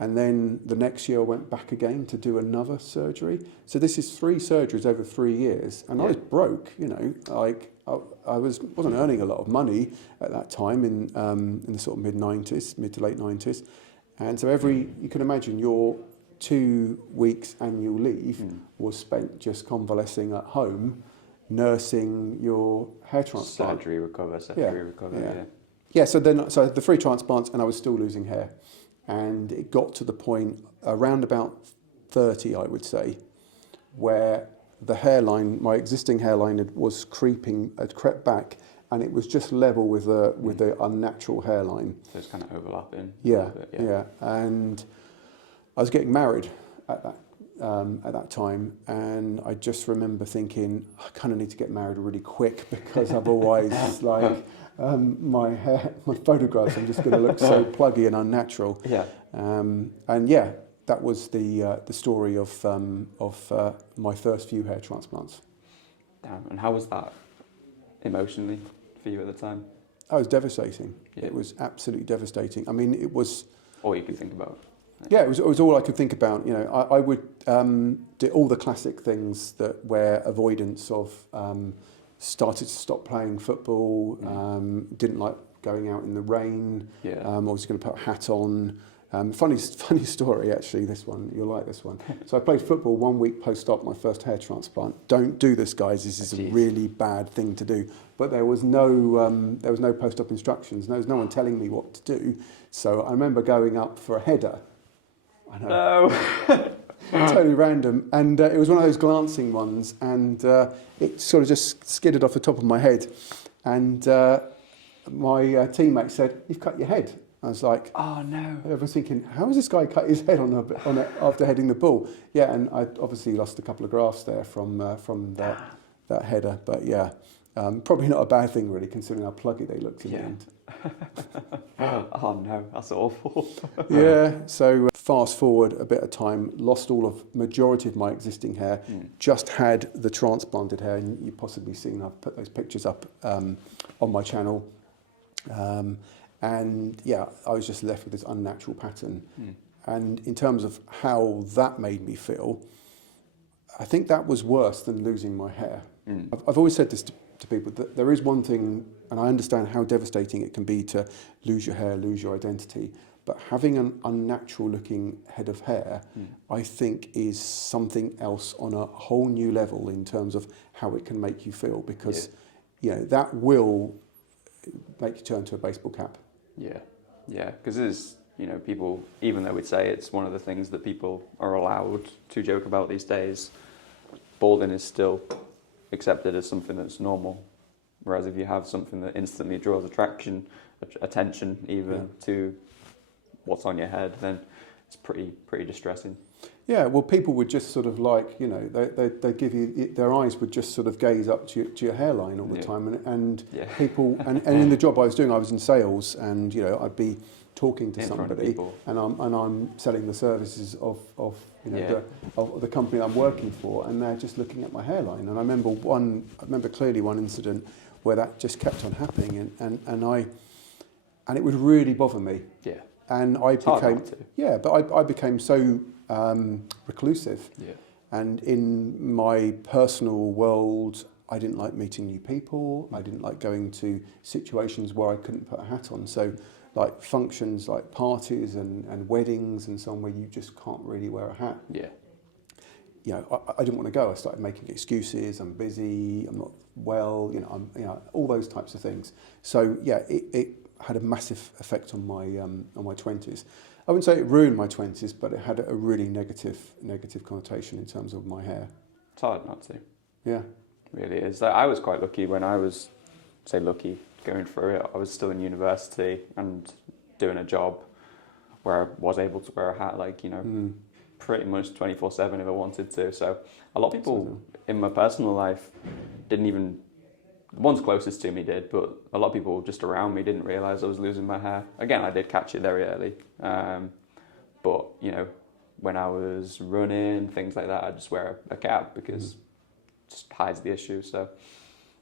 And then the next year I went back again to do another surgery. So this is 3 surgeries over 3 years. And I was broke, I wasn't earning a lot of money at that time in the sort of mid to late 90s. And so you can imagine your 2 weeks annual leave was spent just convalescing at home, nursing your hair transplant. Surgery recover. Yeah, so I had the 3 transplants, and I was still losing hair. And it got to the point around about 30, I would say, where the hairline, my existing hairline, had crept back, and it was just level with the unnatural hairline. So it's kind of overlapping. Yeah. And I was getting married at that time, and I just remember thinking, I kind of need to get married really quick because otherwise, my photographs, I'm just going to look so pluggy and unnatural. Yeah. That was the story of my first few hair transplants. Damn. And how was that emotionally for you at the time? Oh, it was devastating. Yeah. It was absolutely devastating. I mean, it was all you could think about. Yeah, it was all I could think about. I would do all the classic things where avoidance of started to stop playing football, didn't like going out in the rain. Yeah. I was going to put a hat on. Funny story, actually, this one. You'll like this one. So I played football 1 week post-op, my first hair transplant. Don't do this, guys. This is a really bad thing to do. But there was no post-op instructions. There was no one telling me what to do. So I remember going up for a header. I know. No. Totally random. And it was one of those glancing ones. And it sort of just skidded off the top of my head. And my teammate said, "You've cut your head." I was like, oh no. I was thinking, how has this guy cut his head on it after heading the ball? Yeah, and I obviously lost a couple of grafts there from that header. But yeah, probably not a bad thing really, considering how pluggy they looked in the end. Oh no, that's awful. Yeah, so fast forward a bit of time, lost majority of my existing hair, just had the transplanted hair, and you've possibly seen, I've put those pictures up on my channel. And yeah, I was just left with this unnatural pattern. And in terms of how that made me feel, I think that was worse than losing my hair. I've always said this to people, that there is one thing, and I understand how devastating it can be to lose your hair, lose your identity, but having an unnatural looking head of hair, I think is something else on a whole new level in terms of how it can make you feel, because you know, that will make you turn to a baseball cap. Yeah, because there's, you know, people, even though we'd say it's one of the things that people are allowed to joke about these days, balding is still accepted as something that's normal. Whereas if you have something that instantly draws attention even to what's on your head, then it's pretty distressing. Yeah, well, people would just sort of like, you know, they give you, their eyes would just sort of gaze up to your hairline all the time. And people, and in the job I was doing, I was in sales, and, you know, I'd be talking to somebody, and I'm selling the services of you know, of the company I'm working for, and they're just looking at my hairline. And I remember clearly one incident where that just kept on happening, and it would really bother me. Yeah. And I became, but I became so reclusive. Yeah. And in my personal world, I didn't like meeting new people. I didn't like going to situations where I couldn't put a hat on. So like functions like parties and weddings and so on, where you just can't really wear a hat. Yeah. You know, I didn't want to go. I started making excuses. I'm busy. I'm not well. You know, all those types of things. So yeah, it had a massive effect on my 20s. I wouldn't say it ruined my 20s, but it had a really negative connotation in terms of my hair. It's hard not to. Yeah. It really is. I was quite lucky when I was, going through it. I was still in university and doing a job where I was able to wear a hat, like, you know, pretty much 24/7 if I wanted to. So a lot of people in my personal life didn't even, the ones closest to me did, but a lot of people just around me didn't realise I was losing my hair. Again, I did catch it very early. But, you know, when I was running, things like that, I just wear a cap because it just hides the issue. So,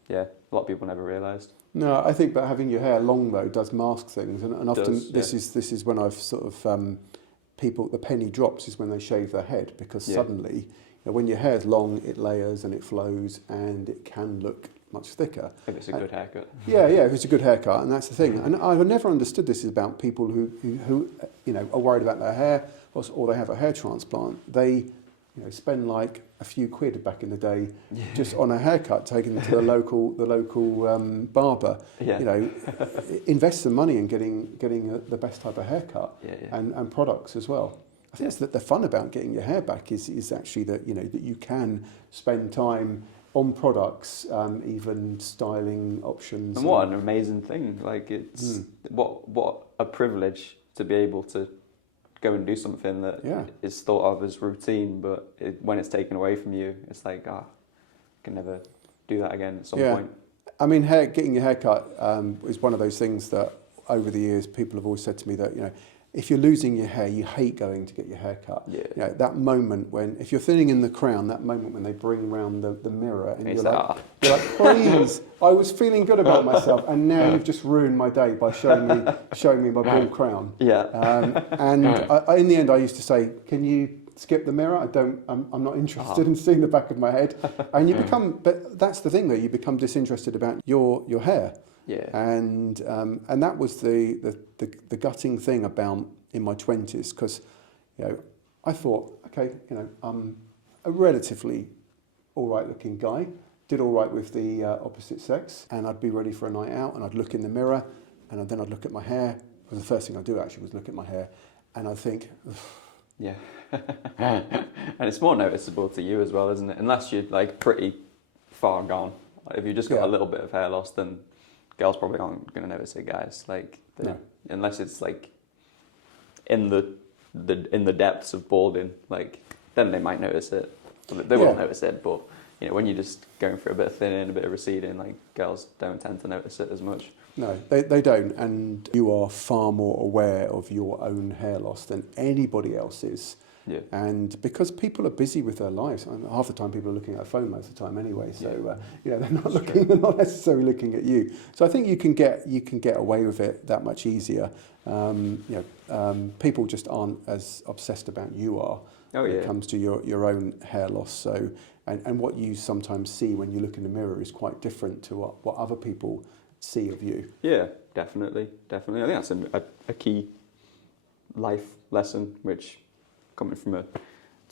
yeah, a lot of people never realised. No, I think that having your hair long, though, does mask things. And often this is when I've sort of, the penny drops is when they shave their head, because suddenly, you know, when your hair's long, it layers and it flows and it can look much thicker. If it's a good haircut. Yeah, if it's a good haircut, and that's the thing. And I've never understood this about people who you know, are worried about their hair, or they have a hair transplant. They, you know, spend like a few quid back in the day just on a haircut, taking it to the local barber. Yeah. You know, invest some money in getting the best type of haircut and products as well. I think that's the fun about getting your hair back is actually that, you know, that you can spend time on products, even styling options. And what an amazing thing! Like, it's what a privilege to be able to go and do something that is thought of as routine, but when it's taken away from you, it's like, I can never do that again at some point. I mean, getting your hair cut is one of those things that over the years people have always said to me that, you know, if you're losing your hair, you hate going to get your hair cut. Yeah. You know, that moment when, if you're thinning in the crown, that moment when they bring round the mirror and you're like, please, I was feeling good about myself, and now you've just ruined my day by showing me my bald crown. Yeah. And I, in the end, I used to say, can you skip the mirror? I'm not interested in seeing the back of my head. And you become, but that's the thing though, you become disinterested about your hair. Yeah. And that was the gutting thing about in my 20s, because, you know, I thought, okay, you know, I'm a relatively all right looking guy, did all right with the opposite sex, and I'd be ready for a night out, and I'd look in the mirror, and then I'd look at my hair. Well, the first thing I'd do actually was look at my hair, and I'd think, ugh. Yeah. And it's more noticeable to you as well, isn't it? Unless you're like pretty far gone. If you just got a little bit of hair loss, then girls probably aren't going to notice it, guys. Like, unless it's like in the depths of balding, like then they might notice it. They won't notice it, but you know, when you're just going through a bit of thinning, a bit of receding, like girls don't tend to notice it as much. No, they don't, and you are far more aware of your own hair loss than anybody else is. Yeah. And because people are busy with their lives, and half the time people are looking at a phone most of the time anyway. So you know, they're not necessarily looking at you. So I think you can get away with it that much easier. People just aren't as obsessed about you are when it comes to your own hair loss. So and what you sometimes see when you look in the mirror is quite different to what other people see of you. Yeah, definitely. I think that's a key life lesson, which coming from a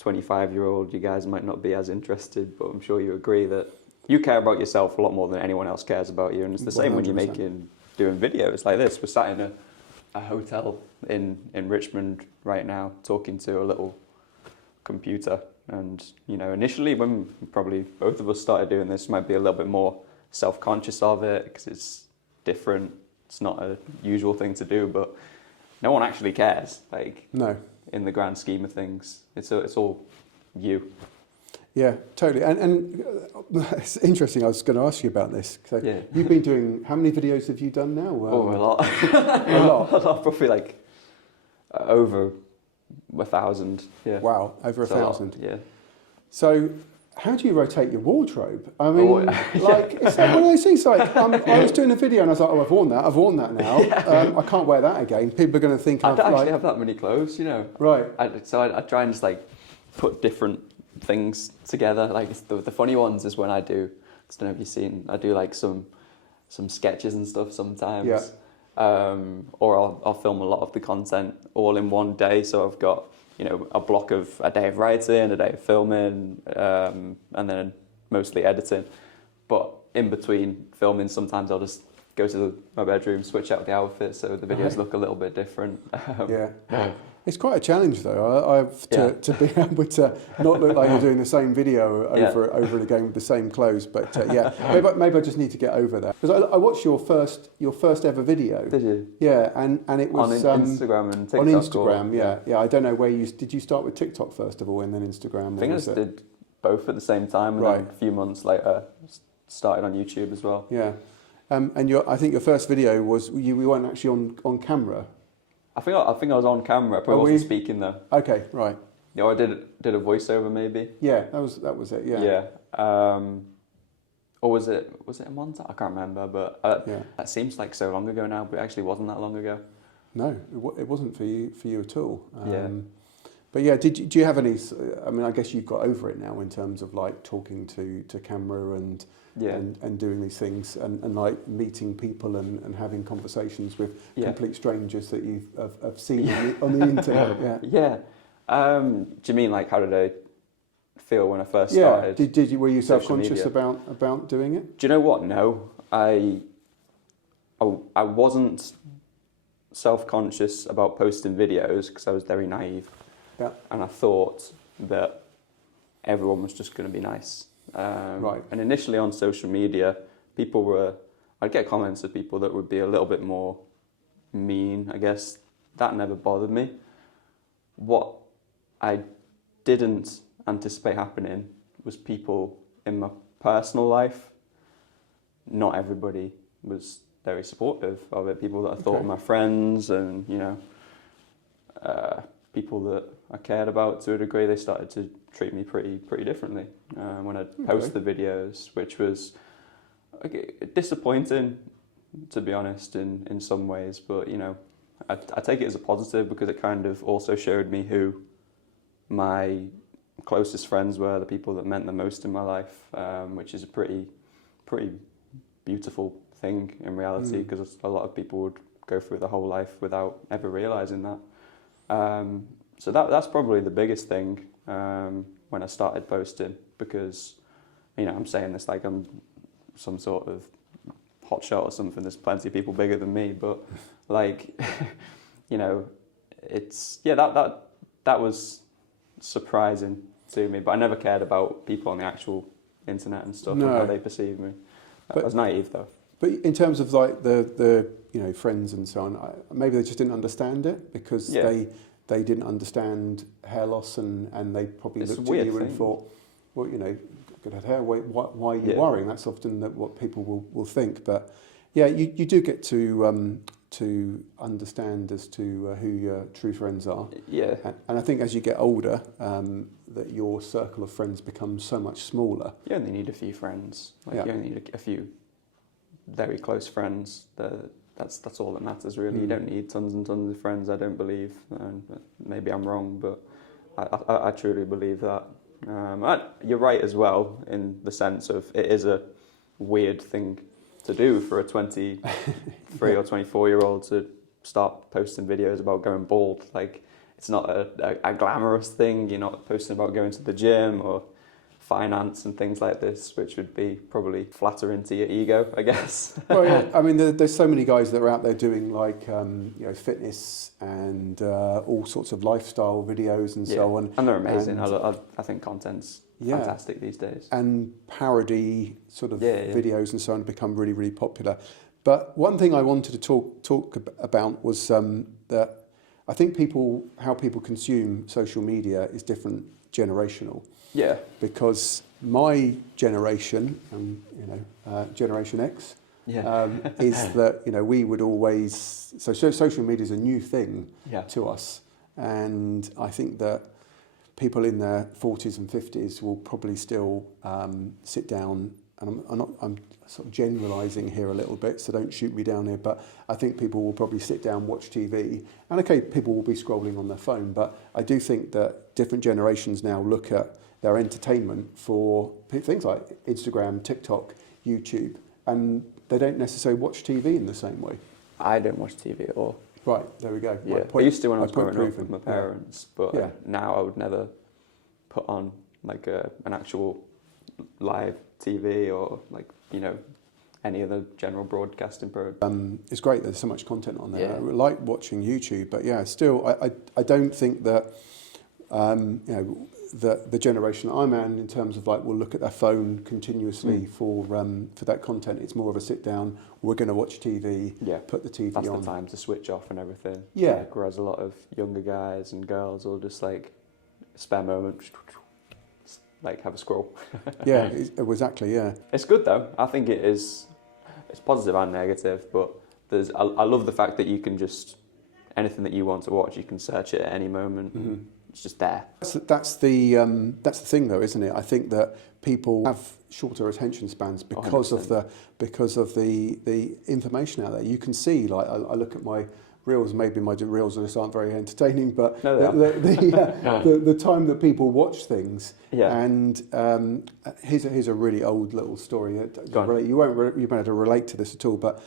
25-year-old, you guys might not be as interested, but I'm sure you agree that you care about yourself a lot more than anyone else cares about you. And it's the same 100%. When you're doing videos like this. We're sat in a hotel in Richmond right now, talking to a little computer. And, you know, initially when probably both of us started doing this, might be a little bit more self-conscious of it because it's different. It's not a usual thing to do, but no one actually cares. Like, no. In the grand scheme of things, it's all you. Yeah, totally. And it's interesting. I was going to ask you about this. So you've been doing, how many videos have you done now? A lot. A lot. Probably like over 1,000. Yeah. Wow, over 1,000. Yeah. So how do you rotate your wardrobe? I mean, it's like one of those things. Like I was doing a video and I was like, "Oh, I've worn that now. I can't wear that again." People are going to think I don't actually have that many clothes, you know. Right. So I try and just like put different things together. Like the funny ones is when I don't know if you've seen. I do like some sketches and stuff sometimes. Yeah. Or I'll film a lot of the content all in one day. So I've got, you know, a block of a day of writing, a day of filming, and then mostly editing. But in between filming, sometimes I'll just go to my bedroom, switch out the outfit so the videos look a little bit different. It's quite a challenge though. To be able to not look like you're doing the same video over and again with the same clothes. But maybe I just need to get over that. Because I watched your first ever video. Did you? Yeah, and it was on Instagram and TikTok. On Instagram, yeah. I don't know where did you start with TikTok first of all and then Instagram? I think I just did both at the same time, and then a few months later started on YouTube as well. Yeah, and I think your first video was you weren't actually on camera. I think I was on camera. I probably wasn't speaking though. Okay, right. Yeah, I did a voiceover maybe. Yeah, that was it. Yeah. Yeah. Or was it a montage? I can't remember, but that seems like so long ago now, but it actually wasn't that long ago. No, it wasn't for you at all. Yeah. But yeah, do you have any? I mean, I guess you've got over it now in terms of like talking to camera and doing these things and like meeting people and having conversations with complete strangers that you've seen on the internet. Yeah. Do you mean like how did I feel when I first started? Were you self-conscious about doing it? Do you know what? No, I wasn't self-conscious about posting videos because I was very naive. Yeah. And I thought that everyone was just going to be nice. Right. And initially on social media, I'd get comments of people that would be a little bit more mean, I guess. That never bothered me. What I didn't anticipate happening was people in my personal life. Not everybody was very supportive of it. People that I thought were my friends and, you know, people that I cared about to a degree, they started to treat me pretty differently when I post the videos, which was disappointing, to be honest, in some ways. But, you know, I take it as a positive because it kind of also showed me who my closest friends were, the people that meant the most in my life, which is a pretty beautiful thing in reality because a lot of people would go through their whole life without ever realising that. So that's probably the biggest thing when I started posting because, you know, I'm saying this like I'm some sort of hotshot or something. There's plenty of people bigger than me, but like, you know, it's that was surprising to me. But I never cared about people on the actual internet and stuff and how they perceive me. I was naive though. But in terms of like the friends and so on, maybe they just didn't understand it because they didn't understand hair loss, and they probably looked at you and thought, well, good head hair, why are you worrying? That's often what people will think. But yeah, you do get to understand as to who your true friends are. Yeah. And I think as you get older, that your circle of friends becomes so much smaller. You only need a few friends. You only need a few very close friends. That's all that matters, really. You don't need tons and tons of friends, I don't believe. Maybe I'm wrong, but I truly believe that. You're right as well, in the sense of it is a weird thing to do for a 23 or 24-year-old to start posting videos about going bald. Like, it's not a glamorous thing. You're not posting about going to the gym or finance and things like this, which would be probably flattering to your ego, I guess. Well, yeah. I mean, there's so many guys that are out there doing like fitness and all sorts of lifestyle videos and so on. And they're amazing. I think content's fantastic these days. And parody sort of videos and so on become really, really popular. But one thing I wanted to talk about was that I think how people consume social media is different generational. Yeah. Because my generation, Generation X, is that we would always social media is a new thing to us, and I think that people in their 40s and 50s will probably still sit down, and I'm sort of generalising here a little bit, so don't shoot me down here, but I think people will probably sit down, watch TV, and okay, people will be scrolling on their phone, but I do think that different generations now look at their entertainment for things like Instagram, TikTok, YouTube, and they don't necessarily watch TV in the same way. I don't watch TV at all. Right, there we go. Yeah. I used to when I was growing up with my parents, but now I would never put on like an actual live TV or any other general broadcasting program. It's great, there's so much content on there. I like watching YouTube, but still, I don't think that the generation I'm in terms of will look at their phone continuously for that content. It's more of a sit down, we're going to watch TV, put the TV on. That's the time to switch off and everything. Yeah. Whereas a lot of younger guys and girls will just spare moment, have a scroll. Yeah, exactly, yeah. It's good though. I think it's positive and negative, but I love the fact that you can just, anything that you want to watch, you can search it at any moment. Mm-hmm. It's just there. That's the thing, though, isn't it? I think that people have shorter attention spans because 100%. of the information out there. You can see, I look at my reels. Maybe my reels just aren't very entertaining, but the time that people watch things. Yeah. And here's a really old little story. You won't be able to relate to this at all, but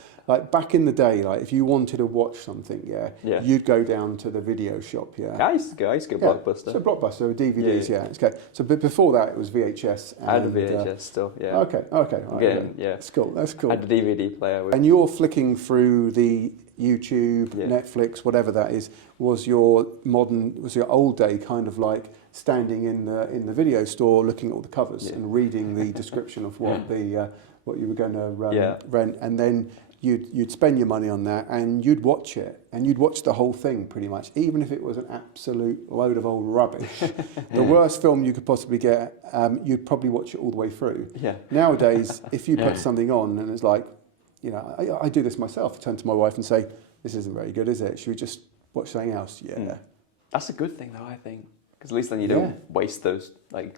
back in the day, if you wanted to watch something, you'd go down to the video shop. I used to go Blockbuster. So Blockbuster, DVDs, Okay. So before that, it was VHS. I had a VHS still. Yeah. Okay. Right, That's cool. I had a DVD player. And you're flicking through the YouTube, Netflix, whatever that is. Was your old day kind of standing in the video store, looking at all the covers and reading the description of what you were going to rent, and then you'd spend your money on that, and you'd watch it, and you'd watch the whole thing pretty much, even if it was an absolute load of old rubbish. The worst film you could possibly get, you'd probably watch it all the way through. Yeah. Nowadays, if you put something on and it's I do this myself. I turn to my wife and say, "This isn't very good, is it? Should we just watch something else?" Yeah. That's a good thing, though, I think. Because at least then you don't waste those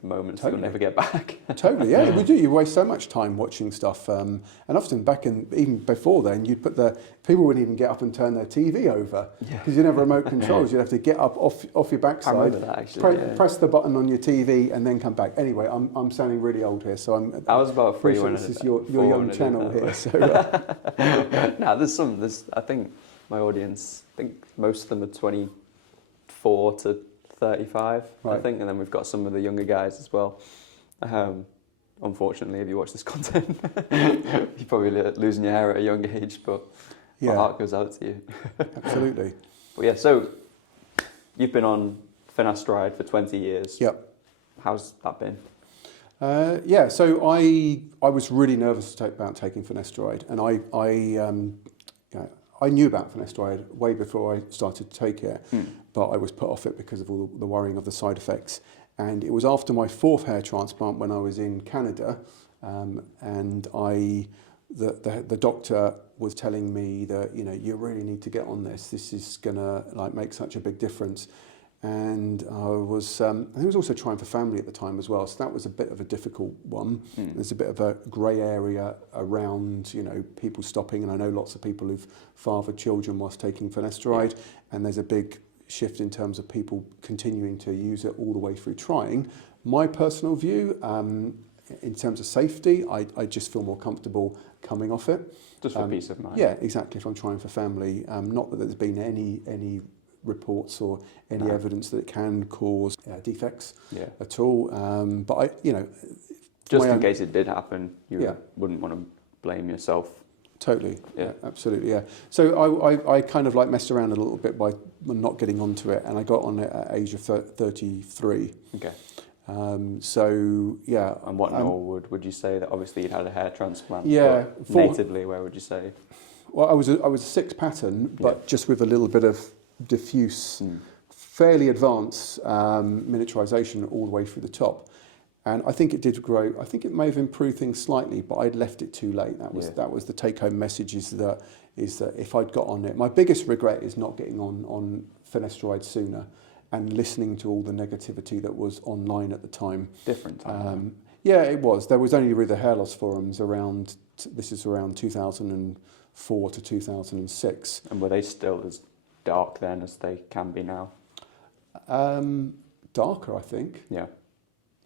moments that you'll never get back. Totally, yeah, we do. You waste so much time watching stuff, and often even before then, you'd people wouldn't even get up and turn their TV over because you didn't have remote controls. You'd have to get up off your backside, I remember that, actually, press the button on your TV, and then come back. Anyway, I'm sounding really old here, so I was about 3 when this is your young channel here. So now there's I think my audience, I think most of them are 24 to 35, I think, and then we've got some of the younger guys as well. Unfortunately, if you watch this content, you're probably losing your hair at a young age, but my heart goes out to you. Absolutely. But so you've been on Finasteride for 20 years. Yep. How's that been? So I was really nervous about taking Finasteride, and I knew about finasteride way before I started to take it, but I was put off it because of all the worrying of the side effects. And it was after my 4th hair transplant when I was in Canada, and the doctor was telling me that, you know, you really need to get on this. This is gonna like make such a big difference. And I was also trying for family at the time as well, so that was a bit of a difficult one. There's a bit of a grey area around, you know, people stopping, and I know lots of people who've fathered children whilst taking finasteride, and there's a big shift in terms of people continuing to use it all the way through trying. My personal view, in terms of safety, I just feel more comfortable coming off it. Just for peace of mind. Yeah, exactly. If I'm trying for family, not that there's been any reports or any evidence that it can cause defects at all. But just in case it did happen, you wouldn't want to blame yourself. Totally. Yeah, absolutely. Yeah. So I kind of like messed around a little bit by not getting onto it, and I got on it at age of 33. Okay. So yeah. And what now would you say that obviously you'd had a hair transplant? Yeah. Natively, where would you say? Well, I was a 6 pattern, but just with a little bit of diffuse, fairly advanced miniaturization all the way through the top. And I think it did grow. I think it may have improved things slightly, but I'd left it too late. That was the take-home message. Is that if I'd got on it, my biggest regret is not getting on finasteride sooner, and listening to all the negativity that was online at the time. Different time. Yeah, it was. There was only really the hair loss forums around. This is around 2004 to 2006. And were they still as dark then as they can be now? Darker, I think. Yeah.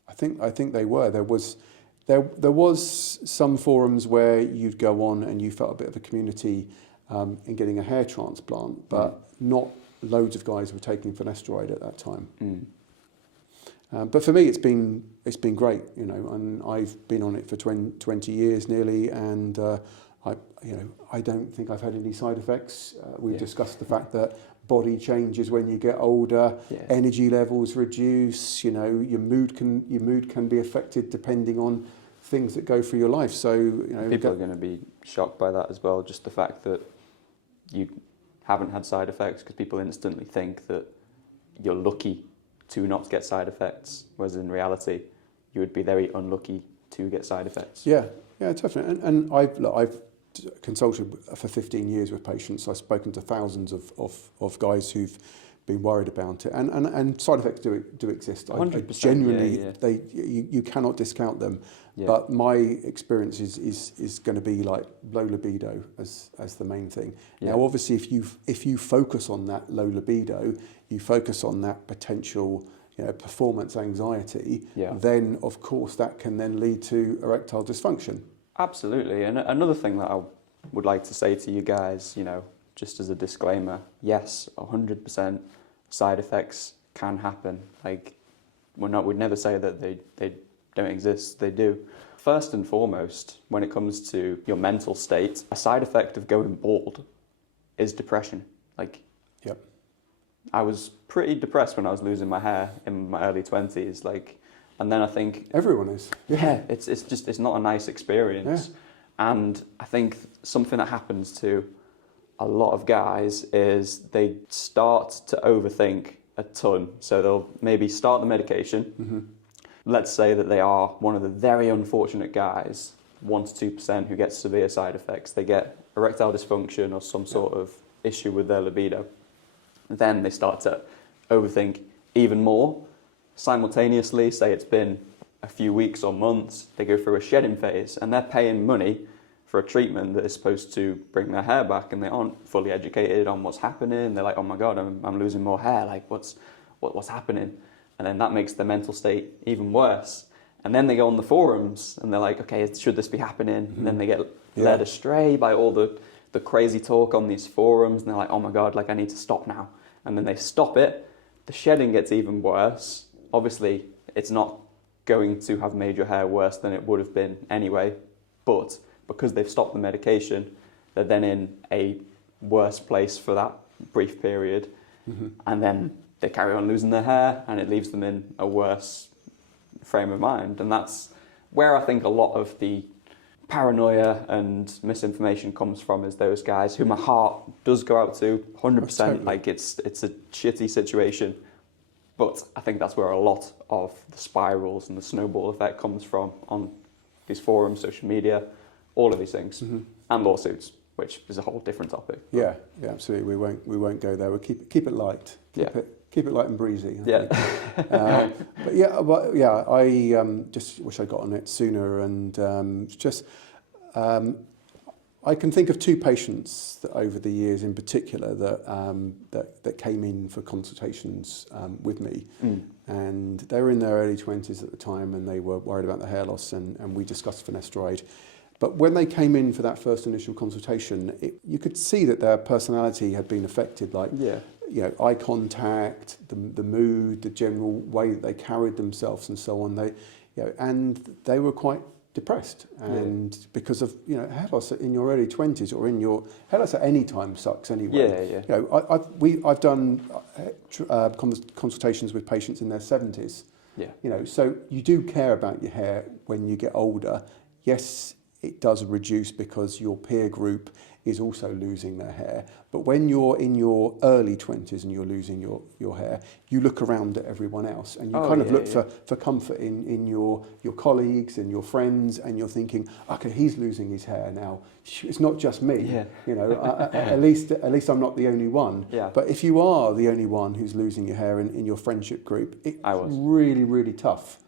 I think they were. There was some forums where you'd go on and you felt a bit of a community in getting a hair transplant, but not loads of guys were taking finasteride at that time. But for me, it's been great, you know, and I've been on it for 20 years nearly, and I don't think I've had any side effects. We've discussed the fact that body changes when you get older, energy levels reduce, you know, your mood can be affected depending on things that go through your life. So, you know, people are going to be shocked by that as well, just the fact that you haven't had side effects, because people instantly think that you're lucky to not get side effects, whereas in reality you would be very unlucky to get side effects. Yeah, definitely. And I've consulted for 15 years with patients. I've spoken to thousands of guys who've been worried about it, and side effects do exist. 100%, genuinely, you cannot discount them. Yeah. But my experience is going to be like low libido as the main thing. Yeah. Now, obviously, if you focus on that low libido, you focus on that potential, you know, performance anxiety, then of course that can then lead to erectile dysfunction. Absolutely. And another thing that I would like to say to you guys, you know, just as a disclaimer, yes, 100% side effects can happen. Like, we'd never say that they don't exist, they do. First and foremost, when it comes to your mental state, a side effect of going bald is depression. Like, I was pretty depressed when I was losing my hair in my early 20s, like, and then I think everyone is. It's not a nice experience. Yeah. And I think something that happens to a lot of guys is they start to overthink a ton. So they'll maybe start the medication. Let's say that they are one of the very unfortunate guys, 1 to 2%, who gets severe side effects. They get erectile dysfunction or some sort of issue with their libido. Then they start to overthink even more. Simultaneously, say it's been a few weeks or months, they go through a shedding phase, and they're paying money for a treatment that is supposed to bring their hair back, and they aren't fully educated on what's happening. They're like, oh my God, I'm losing more hair. Like, what's happening? And then that makes the mental state even worse. And then they go on the forums and they're like, okay, should this be happening? And then they get led astray by all the crazy talk on these forums, and they're like, oh my God, like, I need to stop now. And then they stop it. The shedding gets even worse. Obviously, it's not going to have made your hair worse than it would have been anyway, but because they've stopped the medication, they're then in a worse place for that brief period, and then they carry on losing their hair, and it leaves them in a worse frame of mind. And that's where I think a lot of the paranoia and misinformation comes from is those guys who my heart does go out to 100%. Totally. Like it's a shitty situation, but I think that's where a lot of the spirals and the snowball effect comes from on these forums, social media, all of these things, and lawsuits, which is a whole different topic. Yeah, absolutely. We won't go there. We'll keep it light. Keep it light and breezy. I think. I just wish I got on it sooner. And I can think of two patients that over the years, in particular, that came in for consultations with me, and they were in their early 20s at the time, and they were worried about the hair loss, and we discussed finasteride. But when they came in for that first initial consultation, you could see that their personality had been affected, like eye contact, the mood, the general way that they carried themselves, and so on. And they were quite depressed, and because of hair loss in your early 20s, or in your hair loss at any time sucks anyway. I've done consultations with patients in their 70s. So you do care about your hair when you get older. Yes, it does reduce because your peer group is also losing their hair. But when you're in your early 20s and you're losing your hair, you look around at everyone else, and you look for comfort in your colleagues and your friends, and you're thinking, okay, he's losing his hair now. It's not just me. At least I'm not the only one. But if you are the only one who's losing your hair in your friendship group, it's really, really tough.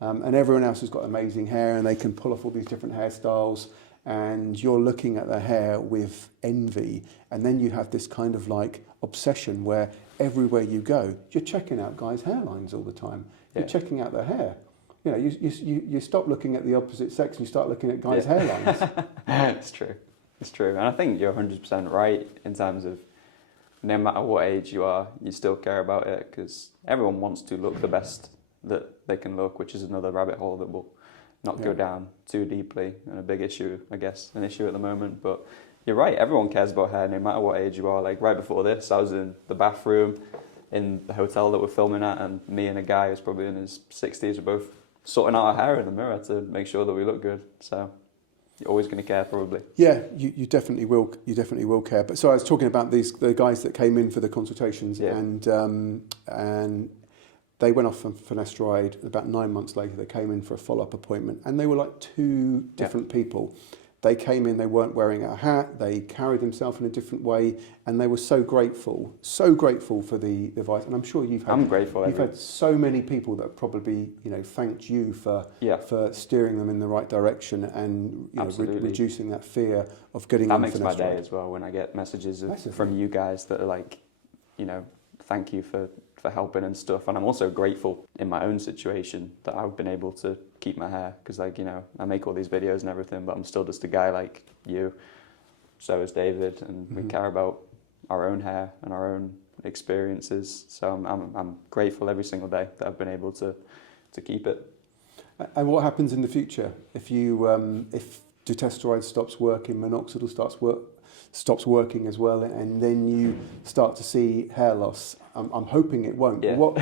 And everyone else has got amazing hair, and they can pull off all these different hairstyles, and you're looking at their hair with envy, and then you have this kind of like obsession where everywhere you go, you're checking out guys' hairlines all the time. You're checking out their hair. You stop looking at the opposite sex and you start looking at guys' hairlines. It's true. And I think you're 100% right in terms of no matter what age you are, you still care about it, because everyone wants to look the best that they can look, which is another rabbit hole that will not go down too deeply, and a big issue, I guess, an issue at the moment. But you're right, everyone cares about hair no matter what age you are. Like right before this, I was in the bathroom in the hotel that we're filming at, and me and a guy who's probably in his 60s were both sorting out our hair in the mirror to make sure that we look good. So you're always going to care, probably. Yeah, you definitely will. You definitely will care. But so I was talking about the guys that came in for the consultations, and they went off from finasteride. About 9 months later, they came in for a follow-up appointment, and they were like two different people. They came in, they weren't wearing a hat, they carried themselves in a different way, and they were so grateful for the advice. And I'm sure I'm grateful. You've had so many people that have probably thanked you for steering them in the right direction, and reducing that fear of getting on finasteride. That makes my day as well when I get messages from you guys that are like, thank you for helping and stuff. And I'm also grateful in my own situation that I've been able to keep my hair, because I make all these videos and everything, but I'm still just a guy like you. So is David, and we care about our own hair and our own experiences. So I'm grateful every single day that I've been able to keep it. And what happens in the future if if dutasteride stops working, minoxidil stops working as well, and then you start to see hair loss? I'm hoping it won't. What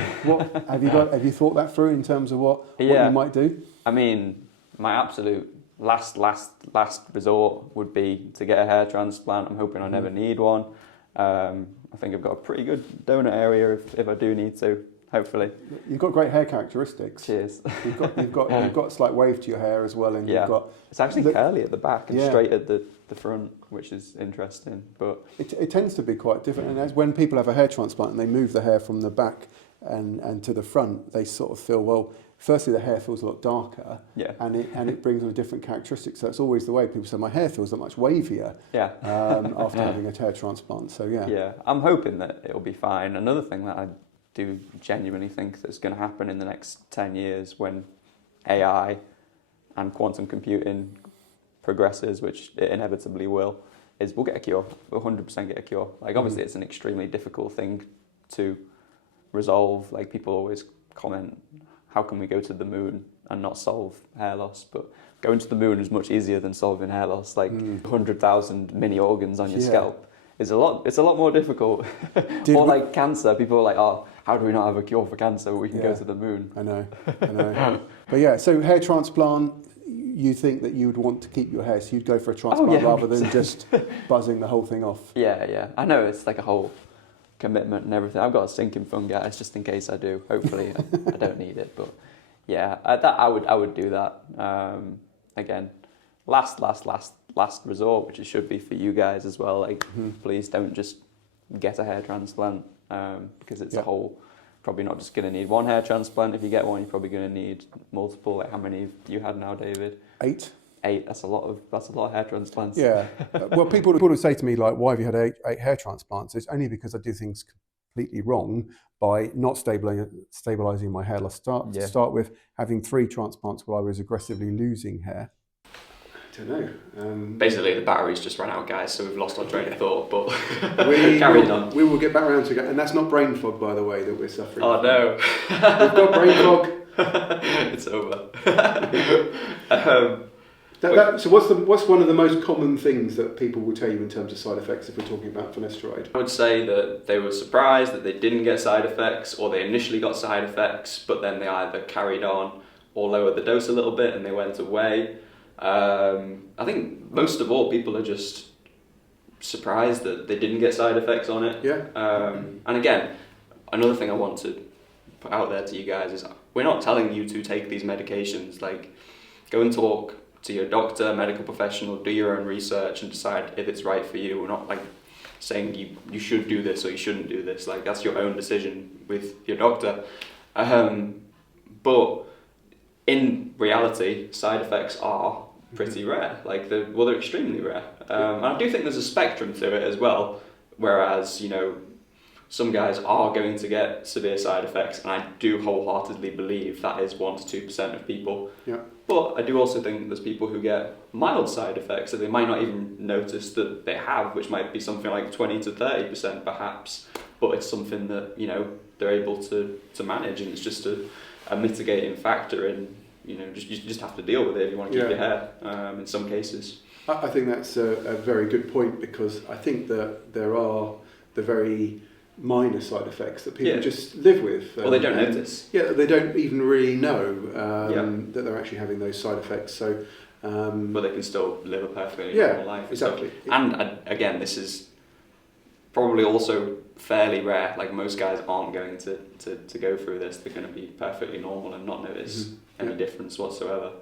have you thought that through in terms of what you might do? I mean, my absolute last resort would be to get a hair transplant. I'm hoping I never need one. I think I've got a pretty good donor area if I do need to. Hopefully. You've got great hair characteristics. Cheers. You've got a slight wave to your hair as well, and you've got. It's actually curly at the back and straight at the front, which is interesting. But it tends to be quite different, and that's when people have a hair transplant and they move the hair from the back and to the front, they sort of feel, well, firstly the hair feels a lot darker, and it brings on a different characteristic. So that's always the way people say my hair feels that much wavier after having a hair transplant. So I'm hoping that it'll be fine. Another thing that I do genuinely think that's going to happen in the next 10 years when AI and quantum computing progresses, which it inevitably will, is we'll get a cure. We'll 100% get a cure. Like obviously it's an extremely difficult thing to resolve. Like people always comment, how can we go to the moon and not solve hair loss? But going to the moon is much easier than solving hair loss. Like 100,000 mini organs on your scalp is it's a lot more difficult. Or like cancer, people are like, oh, how do we not have a cure for cancer? We can go to the moon. I know. But so hair transplant, you think that you would want to keep your hair, so you'd go for a transplant rather than just buzzing the whole thing off. Yeah. I know it's like a whole commitment and everything. I've got a sinking fund, guys, just in case I do. Hopefully, I don't need it, but yeah, I would do that. Again, last resort, which it should be for you guys as well. Like, please don't just get a hair transplant because it's a whole. Probably not just going to need one hair transplant. If you get one, you're probably going to need multiple. Like, how many have you had now, David? 8. 8. That's a lot of hair transplants. Yeah. Well, people would say to me, like, why have you had 8 hair transplants? It's only because I do things completely wrong by not stabilizing my hair. To start with, having 3 transplants while I was aggressively losing hair. I don't know. Basically, the batteries just ran out, guys, so we've lost our train of thought, but carrying on. We will get back around to it. And that's not brain fog, by the way, that we're suffering from. No. We've got brain fog. It's over. So what's one of the most common things that people will tell you in terms of side effects if we're talking about finasteride? I would say that they were surprised that they didn't get side effects, or they initially got side effects, but then they either carried on or lowered the dose a little bit and they went away. I think most of all, people are just surprised that they didn't get side effects on it. Yeah. And again, another thing I want to put out there to you guys is we're not telling you to take these medications. Like, go and talk to your doctor, medical professional, do your own research and decide if it's right for you. We're not like saying you should do this or you shouldn't do this. Like, that's your own decision with your doctor. But in reality, side effects are pretty rare. Like, they're extremely rare. And I do think there's a spectrum to it as well. Whereas, some guys are going to get severe side effects, and I do wholeheartedly believe that is 1 to 2% of people. Yeah. But I do also think there's people who get mild side effects that they might not even notice that they have, which might be something like 20 to 30% perhaps. But it's something that they're able to manage, and it's just a mitigating factor, and you just have to deal with it if you want to keep your hair. In some cases, I think that's a very good point, because I think that there are the very minor side effects that people just live with. Well, they don't notice. Yeah, they don't even really know that they're actually having those side effects. So, but they can still live a perfectly normal life. Exactly. And again, this is probably also fairly rare. Like, most guys aren't going to go through this. They're going to be perfectly normal and not notice any difference whatsoever.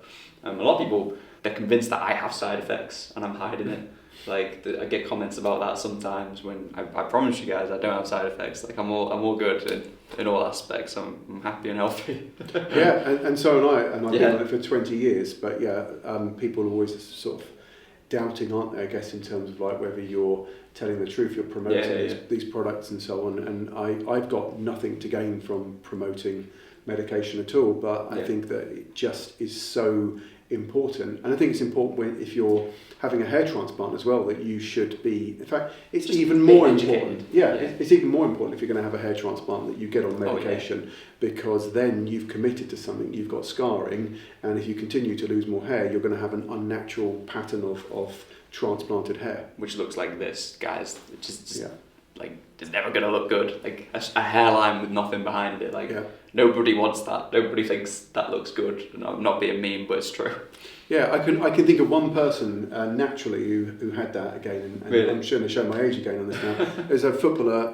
A lot of people, they're convinced that I have side effects and I'm hiding it. Like, I get comments about that sometimes when I promise you guys I don't have side effects. Like, I'm all good in all aspects. I'm happy and healthy. Yeah, and so am I. And I've been on it for 20 years. But people are always sort of doubting, aren't they, I guess, in terms of like whether you're telling the truth, you're promoting these products and so on. And I've got nothing to gain from promoting medication at all, but I think that it just is so important. And I think it's important if you're having a hair transplant as well, that you should be, in fact, it's just even more important. It's even more important if you're going to have a hair transplant that you get on medication, because then you've committed to something, you've got scarring, and if you continue to lose more hair, you're going to have an unnatural pattern of transplanted hair. Which looks like this, guys. It's just like, it's never going to look good. Like, a hairline with nothing behind it. Like, nobody wants that. Nobody thinks that looks good. And I'm not being mean, but it's true. Yeah, I can think of one person naturally who had that again, and really? I'm going to show my age again on this now. There's a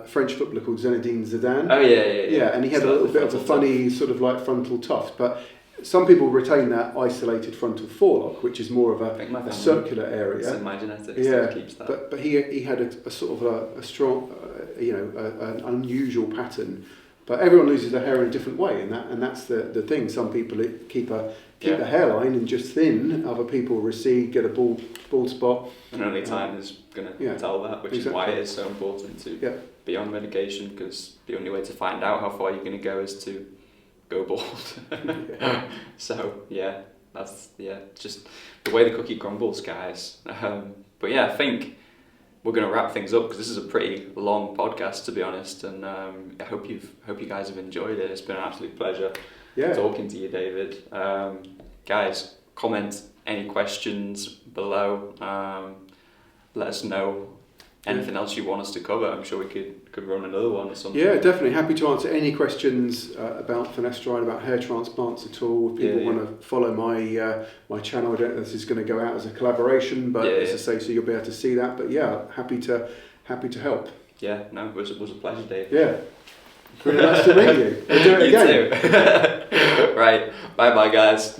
French footballer called Zinedine Zidane. Oh yeah. Yeah, and he had a little bit of a funny sort of like frontal tuft, but some people retain that isolated frontal forelock, which is more of a circular area. It's in my genetics. Yeah, keeps that. But he had a sort of a strong, an unusual pattern. But everyone loses their hair in a different way, and that's the thing. Some people keep a hairline and just thin. Other people recede, get a bald spot. And only time is going to tell that, which is why it is so important to be on medication, because the only way to find out how far you're going to go is to go bald. So that's just the way the cookie crumbles, guys. But I think we're going to wrap things up, because this is a pretty long podcast, to be honest, and I hope you guys have enjoyed it. It's been an absolute pleasure talking to you, David. Guys, comment any questions below. Let us know anything else you want us to cover, I'm sure we could run another one or something. Yeah, definitely. Happy to answer any questions about finasteride, about hair transplants at all. If people want to follow my my channel, I don't know if this is going to go out as a collaboration, but as I say, so you'll be able to see that. But yeah, happy to help. Yeah, no, it was a pleasure, Dave. Yeah. Really nice to meet you. We'll do it again. You too. Right. Bye-bye, guys.